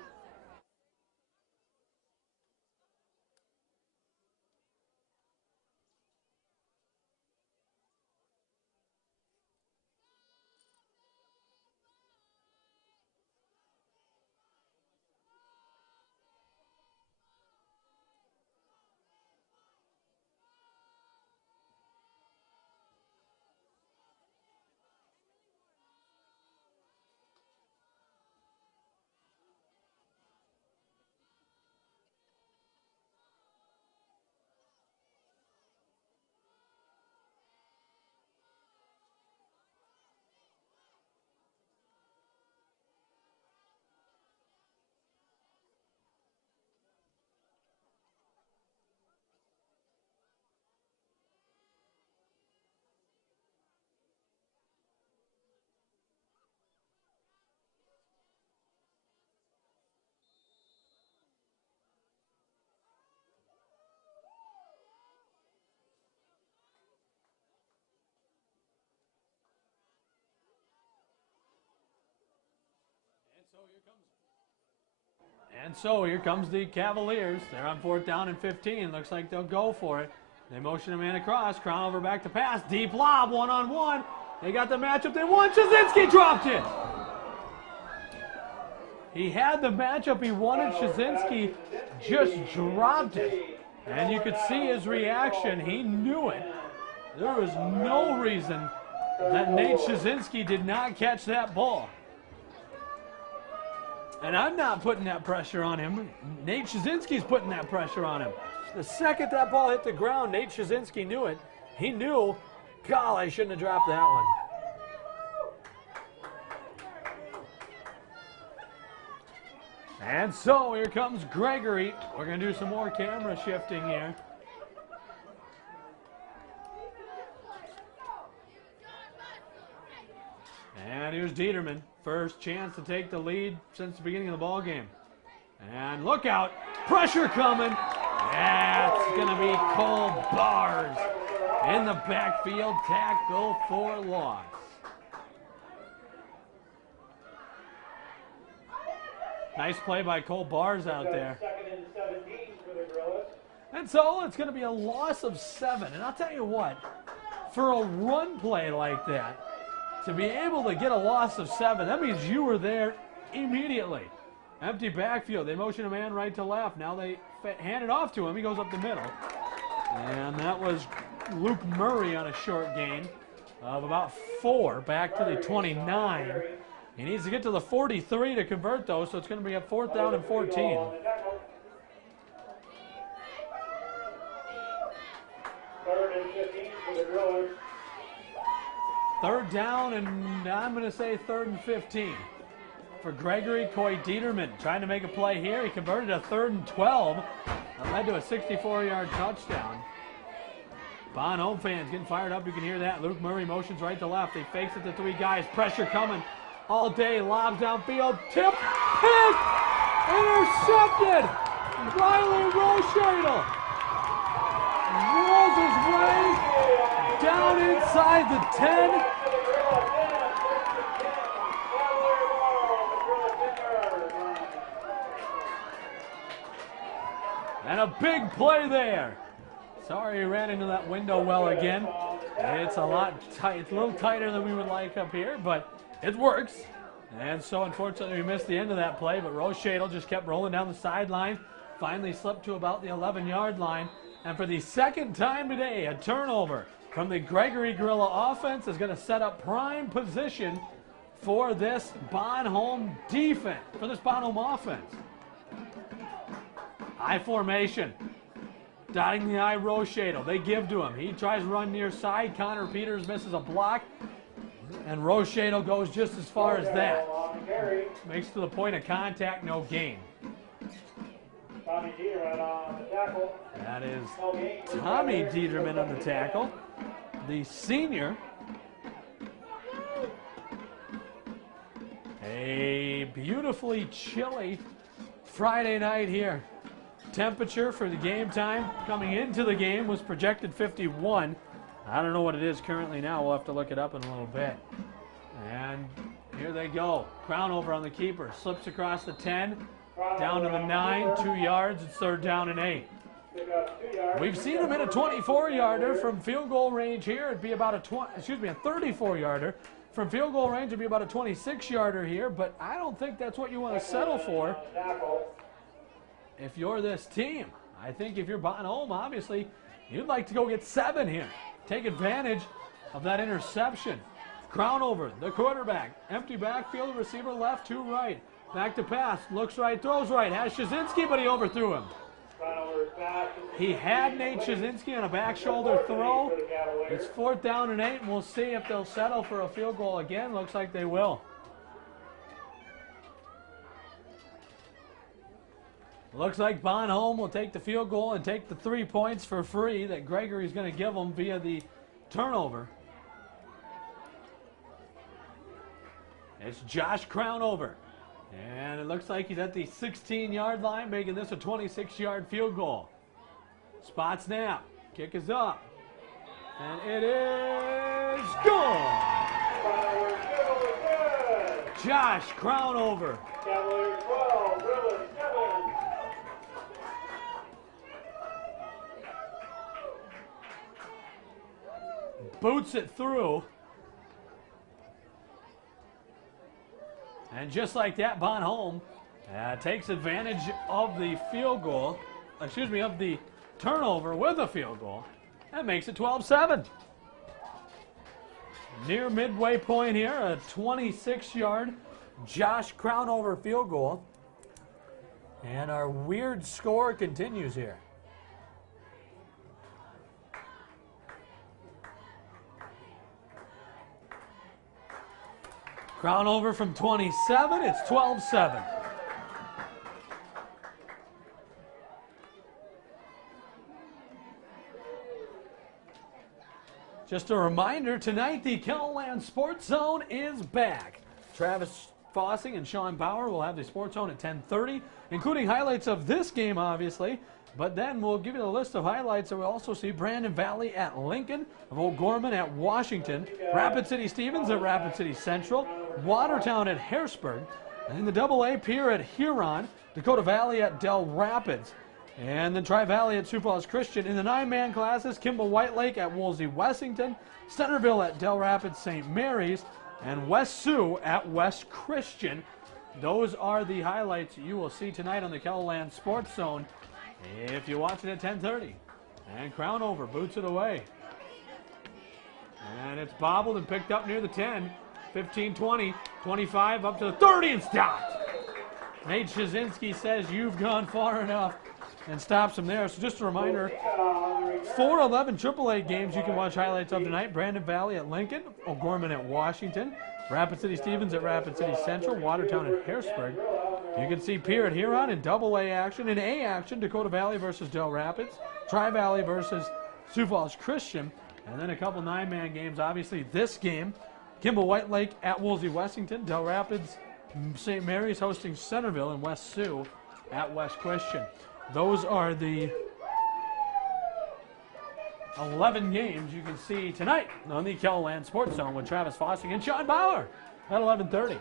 And so here comes the Cavaliers. They're on 4th down and 15. Looks like they'll go for it. They motion a man across. Crownover back to pass. Deep lob, one-on-one. They got the matchup they want. Shazinski dropped it. He had the matchup he wanted. Shazinski just dropped it. And you could see his reaction. He knew it. There was no reason that Nate Shazinski did not catch that ball. And I'm not putting that pressure on him. Nate Shazinski's putting that pressure on him. The second that ball hit the ground, Nate Shazinski knew it. He knew, God, I shouldn't have dropped that one. And so here comes Gregory. We're going to do some more camera shifting here. And here's Dieterman. First chance to take the lead since the beginning of the ball game. And look out. Pressure coming. That's going to be Cole Bars in the backfield. Tackle for loss. Nice play by Cole Bars out there. And so it's going to be a loss of 7. And I'll tell you what, for a run play like that, to be able to get a loss of 7, that means you were there immediately. Empty backfield. They motion a man right to left. Now they hand it off to him. He goes up the middle. And that was Luke Murray on a short gain of about 4 back to the 29. He needs to get to the 43 to convert those, so it's going to be a 4th down and 14. Third and 15 for the Grillers. 3rd down, and I'm going to say 3rd and 15 for Gregory Coy Dieterman. Trying to make a play here. He converted a 3rd and 12. That led to a 64-yard touchdown. Bonhomme fans getting fired up. You can hear that. Luke Murray motions right to left. He fakes it to 3 guys. Pressure coming all day. Lobs downfield. Tip. Pick. Intercepted. Riley Rochadle rolls his way down inside the 10. And a big play there. Sorry he ran into that window well again. It's a lot tight. It's a little tighter than we would like up here, but it works. And so unfortunately we missed the end of that play, but Rochadle just kept rolling down the sideline. Finally slipped to about the 11-yard line. And for the 2nd time today, a turnover from the Gregory Gorilla offense is going to set up prime position for this Bonhomme defense, for this Bonhomme offense. High formation. Dotting the I, Rochedo. They give to him. He tries to run near side. Connor Peters misses a block. And Rochedo goes just as far as that. Makes to the point of contact, no gain. Tommy Dieterman on the tackle. That is Tommy Dieterman on the tackle. The senior. A beautifully chilly Friday night here. Temperature for the game time coming into the game was projected 51. I don't know what it is currently now. We'll have to look it up in a little bit. And here they go. Crown over on the keeper. Slips across the 10. Down to the 9. 2 yards. It's 3rd down and 8. We've seen him hit a 24-yarder from field goal range here. It'd be about a 34-yarder. From field goal range, it'd be about a 26-yarder here, but I don't think that's what you want to settle for if you're this team. I think if you're Bon Homme, obviously, you'd like to go get 7 here. Take advantage of that interception. Crown over, the quarterback. Empty backfield, receiver left, 2 right. Back to pass, looks right, throws right. Has Shazinski, but he overthrew him. He had Nate Shazinski on a back shoulder throw. It's 4th down and 8, and we'll see if they'll settle for a field goal again. Looks like they will. Looks like Bon Homme will take the field goal and take the 3 points for free that Gregory's going to give them via the turnover. It's Josh Crownover. And it looks like he's at the 16-yard line, making this a 26-yard field goal. Spot snap. Kick is up. And it is good. Josh Crownover. Cavaliers 12, Brewers 7. Boots it through. And just like that, Bon Homme takes advantage of the field goal, of the turnover with a field goal. That makes it 12-7. Near midway point here, a 26-yard Josh Crownover field goal. And our weird score continues here. Crownover from 27, it's 12-7. Just a reminder, tonight the KELOLAND Sports Zone is back. Travis Fossing and Sean Bauer will have the Sports Zone at 10:30, including highlights of this game, obviously. But then we'll give you the list of highlights. And we'll also see Brandon Valley at Lincoln, O'Gorman at Washington, Rapid City Stevens at Rapid City Central, Watertown at Harrisburg, and the AA Pier at Huron, Dakota Valley at Del Rapids, and then Tri-Valley at Sioux Falls Christian. In the 9-man classes, Kimball White Lake at Woolsey Wessington, Centerville at Del Rapids St. Mary's, and West Sioux at West Christian. Those are the highlights you will see tonight on the KELOLAND Sports Zone if you watch it at 10:30. And Crownover boots it away. And it's bobbled and picked up near the 10. 15, 20, 25, up to the 30 and stopped. Nate Shazinski says you've gone far enough and stops him there. So just a reminder, 4-11 AAA games you can watch highlights of tonight. Brandon Valley at Lincoln, O'Gorman at Washington, Rapid City Stevens at Rapid City Central, Watertown at Harrisburg. You can see Pier at Huron in AA action. In A action, Dakota Valley versus Del Rapids, Tri-Valley versus Sioux Falls Christian, and then a couple 9-man games. Obviously this game, Kimball White Lake at Woolsey Wessington, Del Rapids St. Mary's hosting Centerville, and West Sioux at West Christian. Those are the 11 games you can see tonight on the KELOLAND Sports Zone with Travis Fossing and Sean Bauer at 11:30.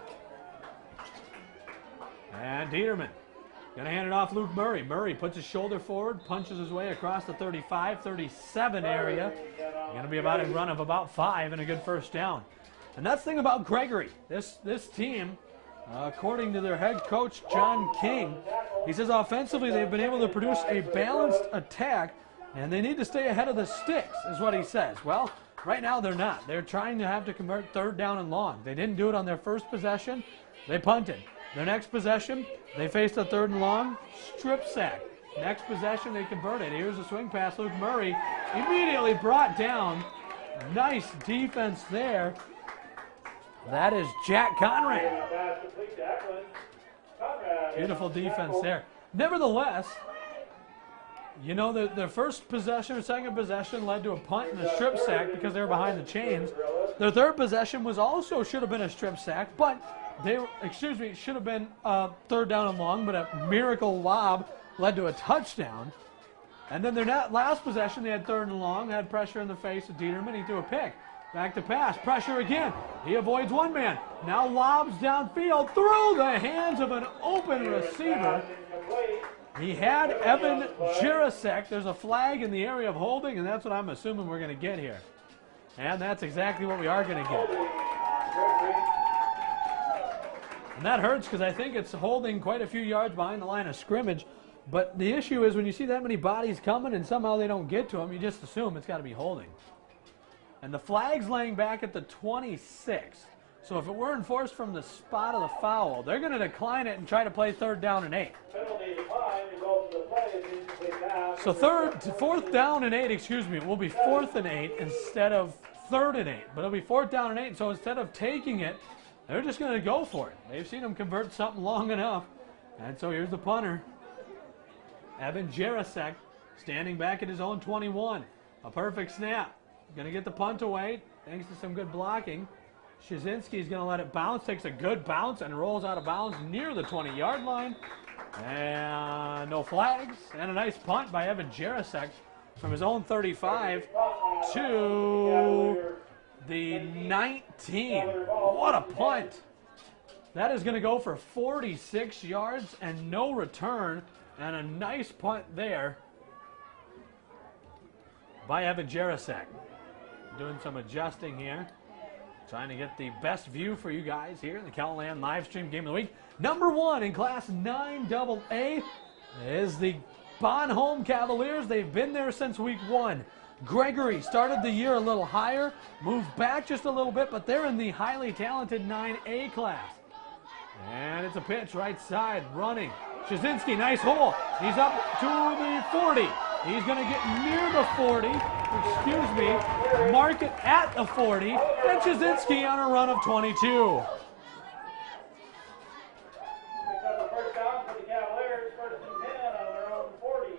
And Dieterman going to hand it off Luke Murray. Murray puts his shoulder forward, punches his way across the 35, 37 area. Going to be about a run of about 5 and a good first down. And that's the thing about Gregory. This team, according to their head coach, John King, he says offensively they've been able to produce a balanced attack, and they need to stay ahead of the sticks, is what he says. Well, right now they're not. They're trying to have to convert 3rd down and long. They didn't do it on their first possession. They punted. Their next possession, they faced a 3rd and long, strip sack. Next possession, they convert it. Here's a swing pass. Luke Murray immediately brought down. Nice defense there. That is Jack Conrad. Pass complete to Eklund. Conrad. Beautiful defense there. Nevertheless, you know, the first possession or second possession led to a punt and a strip sack because they were behind the chains. Their third possession was also should have been a strip sack, but should have been third down and long, but a miracle lob led to a touchdown. And then their last possession, they had third and long, had pressure in the face of Dieterman. He threw a pick. Back to pass, pressure again. He avoids one man. Now lobs downfield through the hands of an open receiver. He had Evan Jirasek. There's a flag in the area of holding, and that's what I'm assuming we're going to get here. And that's exactly what we are going to get. And that hurts because I think it's holding quite a few yards behind the line of scrimmage. But the issue is when you see that many bodies coming and somehow they don't get to them, you just assume it's got to be holding. And the flag's laying back at the 26. So if it were enforced from the spot of the foul, they're going to decline it and try to play third down and 8. So fourth down and 8, will be fourth and 8 instead of third and 8. But it'll be fourth down and 8. So instead of taking it, they're just going to go for it. They've seen them convert something long enough. And so here's the punter, Evan Jirasek, standing back at his own 21. A perfect snap. Going to get the punt away thanks to some good blocking. Shazinski's going to let it bounce, takes a good bounce, and rolls out of bounds near the 20-yard line. And no flags. And a nice punt by Evan Jirasek from his own 35 to the 19. What a punt. That is going to go for 46 yards and no return. And a nice punt there by Evan Jirasek. Doing some adjusting here. Trying to get the best view for you guys here in the Calland live stream game of the week. Number 1 in Class 9AA is the Bonhomme Cavaliers. They've been there since week 1. Gregory started the year a little higher, moved back just a little bit, but they're in the highly talented 9A class. And it's a pitch right side, running. Shazinski, nice hole. He's up to the 40. He's going to get near the 40. Mark it at the 40. And Shazinski on a run of 22. Picks up the first down for the Cavaliers, first and 10 on their own 40.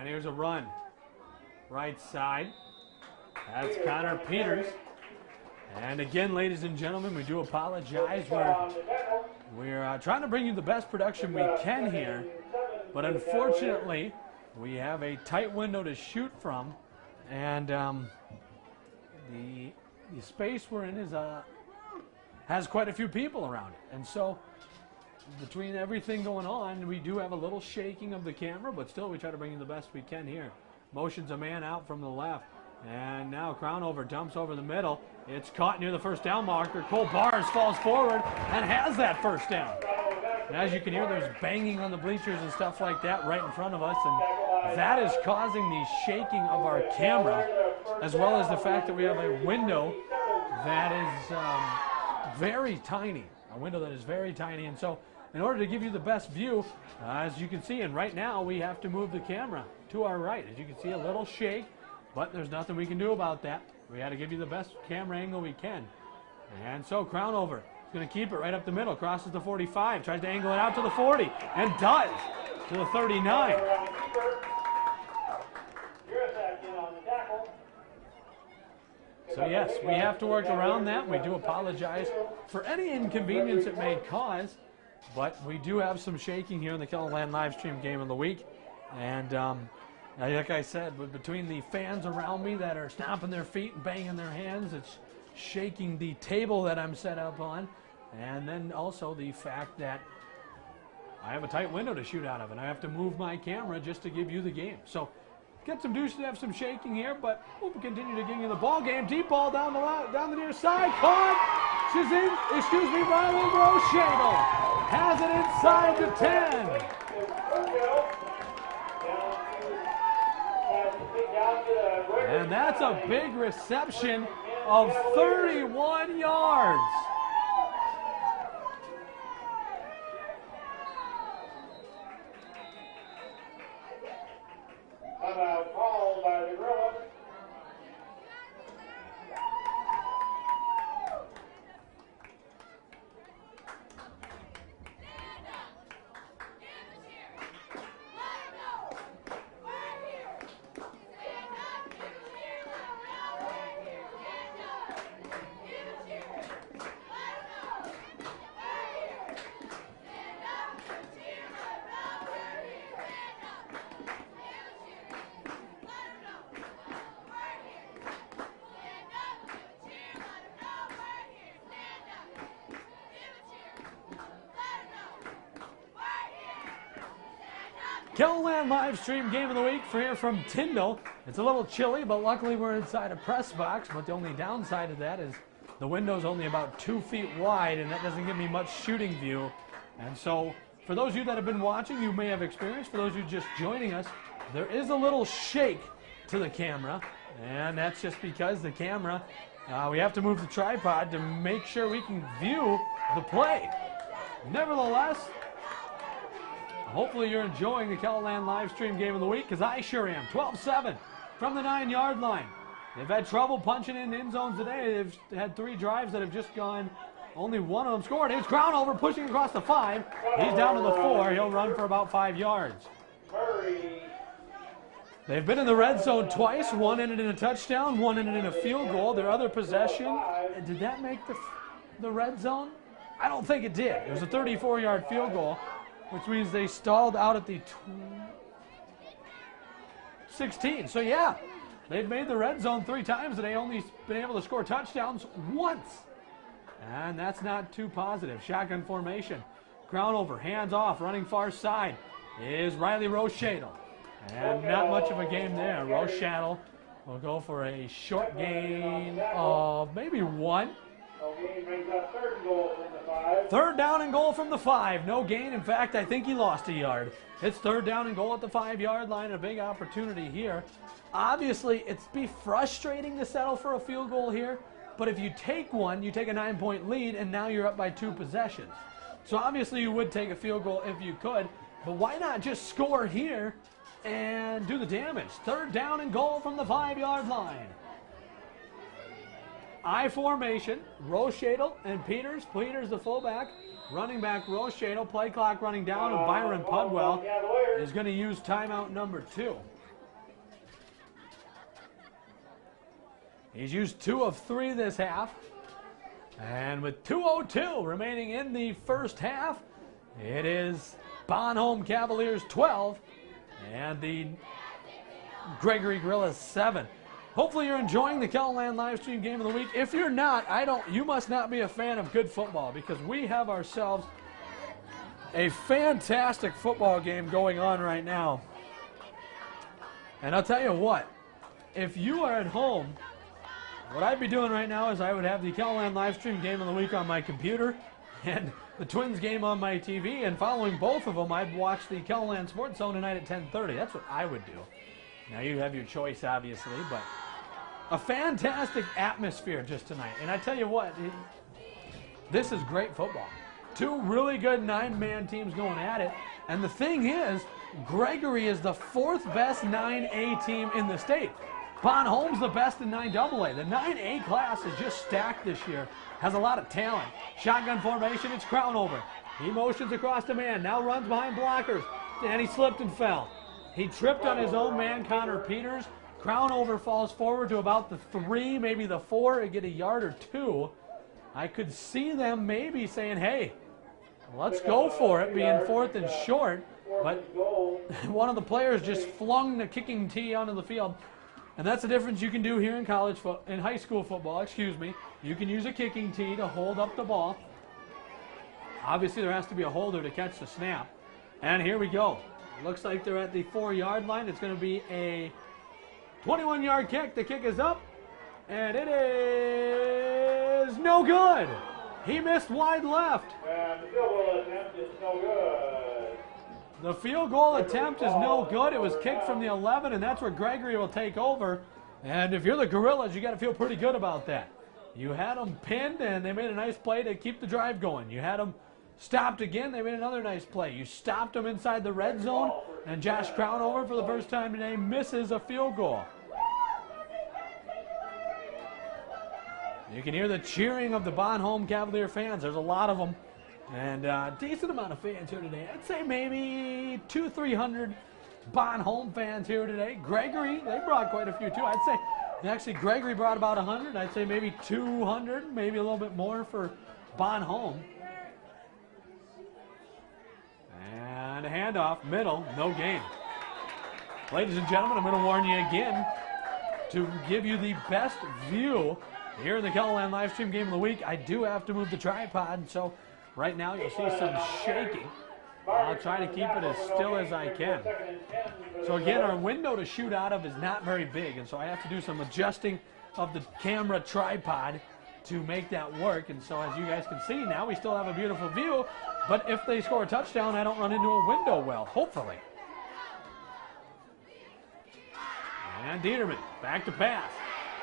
And here's a run. Right side. That's Connor Peters. And again, ladies and gentlemen, we do apologize. We're trying to bring you the best production we can here. But unfortunately, we have a tight window to shoot from. And the space we're in has quite a few people around it. And so between everything going on, we do have a little shaking of the camera, but still we try to bring you the best we can here. Motions a man out from the left. And now Crownover dumps over the middle. It's caught near the first down marker. Cole Bars falls forward and has that first down. And as you can hear, there's banging on the bleachers and stuff like that right in front of us. And that is causing the shaking of our camera, as well as the fact that we have a window that is very tiny. A window that is very tiny. And so in order to give you the best view, as you can see, and right now we have to move the camera to our right. As you can see, a little shake, but there's nothing we can do about that. We had to give you the best camera angle we can. And so Crownover is going to keep it right up the middle, crosses the 45, tries to angle it out to the 40, and does, to the 39. So yes, we have to work around that. We do apologize for any inconvenience it may cause, but we do have some shaking here in the Calland live stream game of the week. And like I said, between the fans around me that are stomping their feet and banging their hands, it's shaking the table that I'm set up on. And then also the fact that I have a tight window to shoot out of, and I have to move my camera just to give you the game. So get some deuces, have some shaking here, but we'll continue to get you the ball game. Deep ball down the near side. Caught. Riley Rochadel has it inside the 10. And that's a big reception of 31 yards. Timeout called by the Gorillas. KELOLAND live stream game of the week for here from Tyndall. It's a little chilly, but luckily we're inside a press box. But the only downside of that is the window's only about 2 feet wide, and that doesn't give me much shooting view. And so, for those of you that have been watching, you may have experienced. For those of you just joining us, there is a little shake to the camera, and that's just because the camera, we have to move the tripod to make sure we can view the play. Nevertheless, hopefully you're enjoying the KELOLAND live stream game of the week, because I sure am. 12-7 from the 9-yard line. They've had trouble punching in end zones today. They've had 3 drives that have just gone. Only one of them scored. Here's Crownover pushing across the 5. He's down to the 4. He'll run for about 5 yards. They've been in the red zone twice. One ended in a touchdown. One ended in a field goal. Their other possession, did that make the red zone? I don't think it did. It was a 34-yard field goal, which means they stalled out at the 16. So yeah, they've made the red zone 3 times and they only been able to score touchdowns once. And that's not too positive. Shotgun formation. Crownover, hands off, running far side is Riley Rochadel. And not much of a game there. Rochadel will go for a short gain of maybe 1. Third down and goal from the 5. No gain. In fact, I think he lost a yard. It's third down and goal at the 5-yard line. A big opportunity here. Obviously, it's be frustrating to settle for a field goal here. But if you take one, you take a 9-point lead, and now you're up by 2 possessions. So obviously you would take a field goal if you could. But why not just score here and do the damage? Third down and goal from the 5-yard line. I formation, Rochadel and Peters. Peters the fullback, running back Rochadel. Play clock running down, and Byron Pudwell is going to use timeout number 2. He's used 2 of 3 this half. And with 2:02 remaining in the first half, it is Bonhomme Cavaliers 12 and the Gregory Gorillas 7. Hopefully you're enjoying the KELOLAND live stream game of the week. If you're not, you must not be a fan of good football, because we have ourselves a fantastic football game going on right now. And I'll tell you what, if you are at home, what I'd be doing right now is I would have the KELOLAND live stream game of the week on my computer and the Twins game on my TV, and following both of them, I'd watch the KELOLAND Sports Zone tonight at 10:30. That's what I would do. Now you have your choice, obviously, but a fantastic atmosphere just tonight. And I tell you what, this is great football. 2 really good 9-man teams going at it. And the thing is, Gregory is the 4th best 9A team in the state. Bonhomme's the best in 9AA. The 9A class is just stacked this year. Has a lot of talent. Shotgun formation, it's Crownover. He motions across the man, now runs behind blockers. And he slipped and fell. He tripped on his own man, Connor Peters. Crownover falls forward to about the 3, maybe the 4, and get a yard or 2. I could see them maybe saying, hey, let's go for it, being 4th and short. But one of the players just flung the kicking tee onto the field. And that's the difference you can do here in in high school football, excuse me. You can use a kicking tee to hold up the ball. Obviously, there has to be a holder to catch the snap. And here we go. Looks like they're at the 4-yard line. It's going to be a 21-yard kick. The kick is up, and it is no good. He missed wide left. And the field goal attempt is no good. The field goal attempt is no good. It was kicked from the 11, and that's where Gregory will take over. And if you're the Gorillas, you got to feel pretty good about that. You had them pinned, and they made a nice play to keep the drive going. You had them stopped again. They made another nice play. You stopped them inside the red zone, and Josh Crownover, for the first time today, misses a field goal. You can hear the cheering of the Bonhomme Cavalier fans. There's a lot of them. And a decent amount of fans here today. I'd say maybe 200-300 Bonhomme fans here today. Gregory, they brought quite a few too. I'd say, actually, Gregory brought about 100. I'd say maybe 200, maybe a little bit more for Bonhomme. And a handoff, middle, no gain. Ladies and gentlemen, I'm going to warn you again to give you the best view here in the KELOLAND Livestream Game of the Week. I do have to move the tripod, so right now you'll see some shaking. I'll try to keep it as still as I can. So again, our window to shoot out of is not very big, and so I have to do some adjusting of the camera tripod to make that work. And so as you guys can see now, we still have a beautiful view, but if they score a touchdown, I don't run into a window well, hopefully. And Dieterman, back to pass.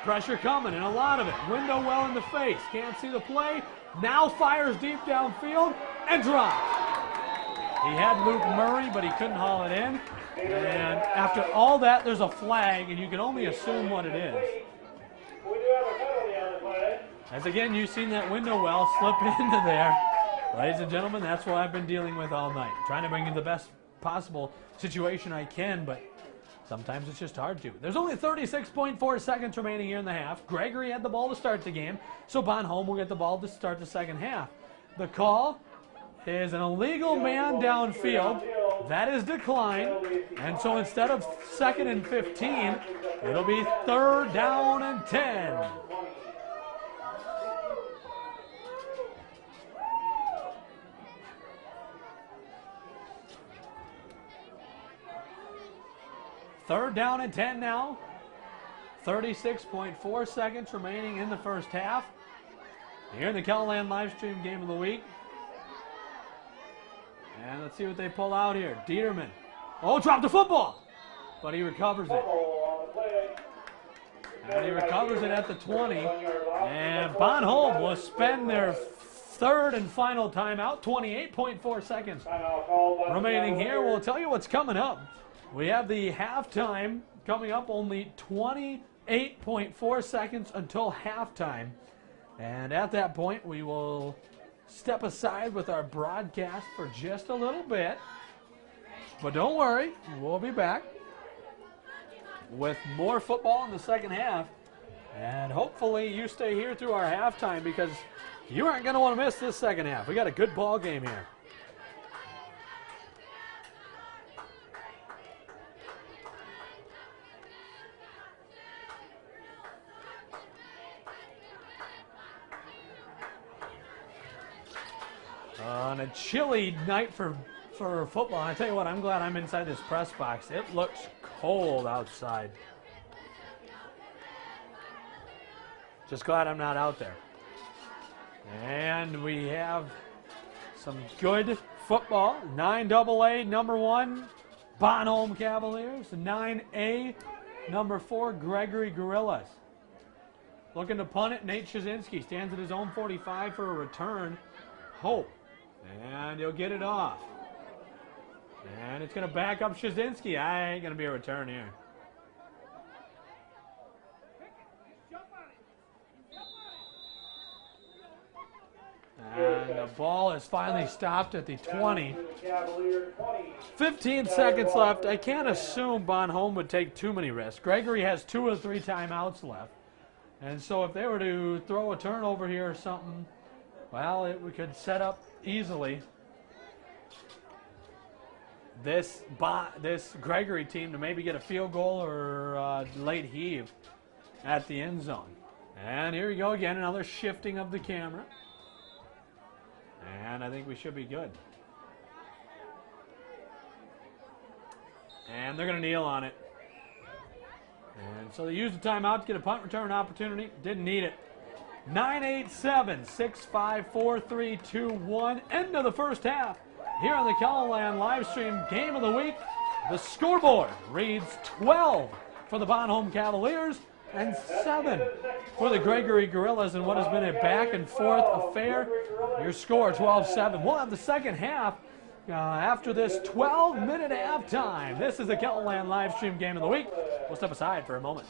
Pressure coming, and a lot of it. Window well in the face. Can't see the play. Now fires deep downfield and drops. He had Luke Murray, but he couldn't haul it in. And after all that, there's a flag, and you can only assume what it is. We do have a penalty on the play. As again, you've seen that window well slip into there. Ladies and gentlemen, that's what I've been dealing with all night. Trying to bring you the best possible situation I can, but sometimes it's just hard to. There's only 36.4 seconds remaining here in the half. Gregory had the ball to start the game, so Bonhomme will get the ball to start the second half. The call is an illegal man downfield. That is declined, and so instead of 2nd and 15, it'll be 3rd down and 10. Third down and 10 now. 36.4 seconds remaining in the first half. Here in the KELOLAND Livestream Game of the Week. And let's see what they pull out here. Dieterman. Oh, dropped the football. But he recovers it. And he recovers it at the 20. And Bonhomme will spend their third and final timeout. 28.4 seconds remaining here. We'll tell you what's coming up. We have the halftime coming up, only 28.4 seconds until halftime. And at that point, we will step aside with our broadcast for just a little bit. But don't worry, we'll be back with more football in the second half. And hopefully you stay here through our halftime, because you aren't going to want to miss this second half. We got a good ball game here. On a chilly night for football, I tell you what, I'm glad I'm inside this press box. It looks cold outside. Just glad I'm not out there. And we have some good football. 9AA, number 1, Bonhomme Cavaliers. 9A, number 4, Gregory Gorillas. Looking to punt it, Nate Shazinski stands at his own 45 for a return. Hope. And he'll get it off. And it's going to back up Shazinski. I ain't going to be a return here. And the ball is finally stopped at the 20. 15 seconds left. I can't assume Bonhomme would take too many risks. Gregory has 2 or 3 timeouts left. And so if they were to throw a turnover here or something, well, we could set up easily this Gregory team to maybe get a field goal or a late heave at the end zone. And here we go again, another shifting of the camera. And I think we should be good. And they're going to kneel on it. And So they used the timeout to get a punt return opportunity. Didn't need it. 9-8-7, 6-5, 4-3, 2-1. End of the first half. Here on the KELOLAND live stream game of the week, the scoreboard reads 12 for the Bonhomme Cavaliers and 7 for the Gregory Gorillas in what has been a back and forth affair. Your score 12-7. We'll have the second half after this 12-minute halftime. This is the KELOLAND live stream game of the week. We'll step aside for a moment.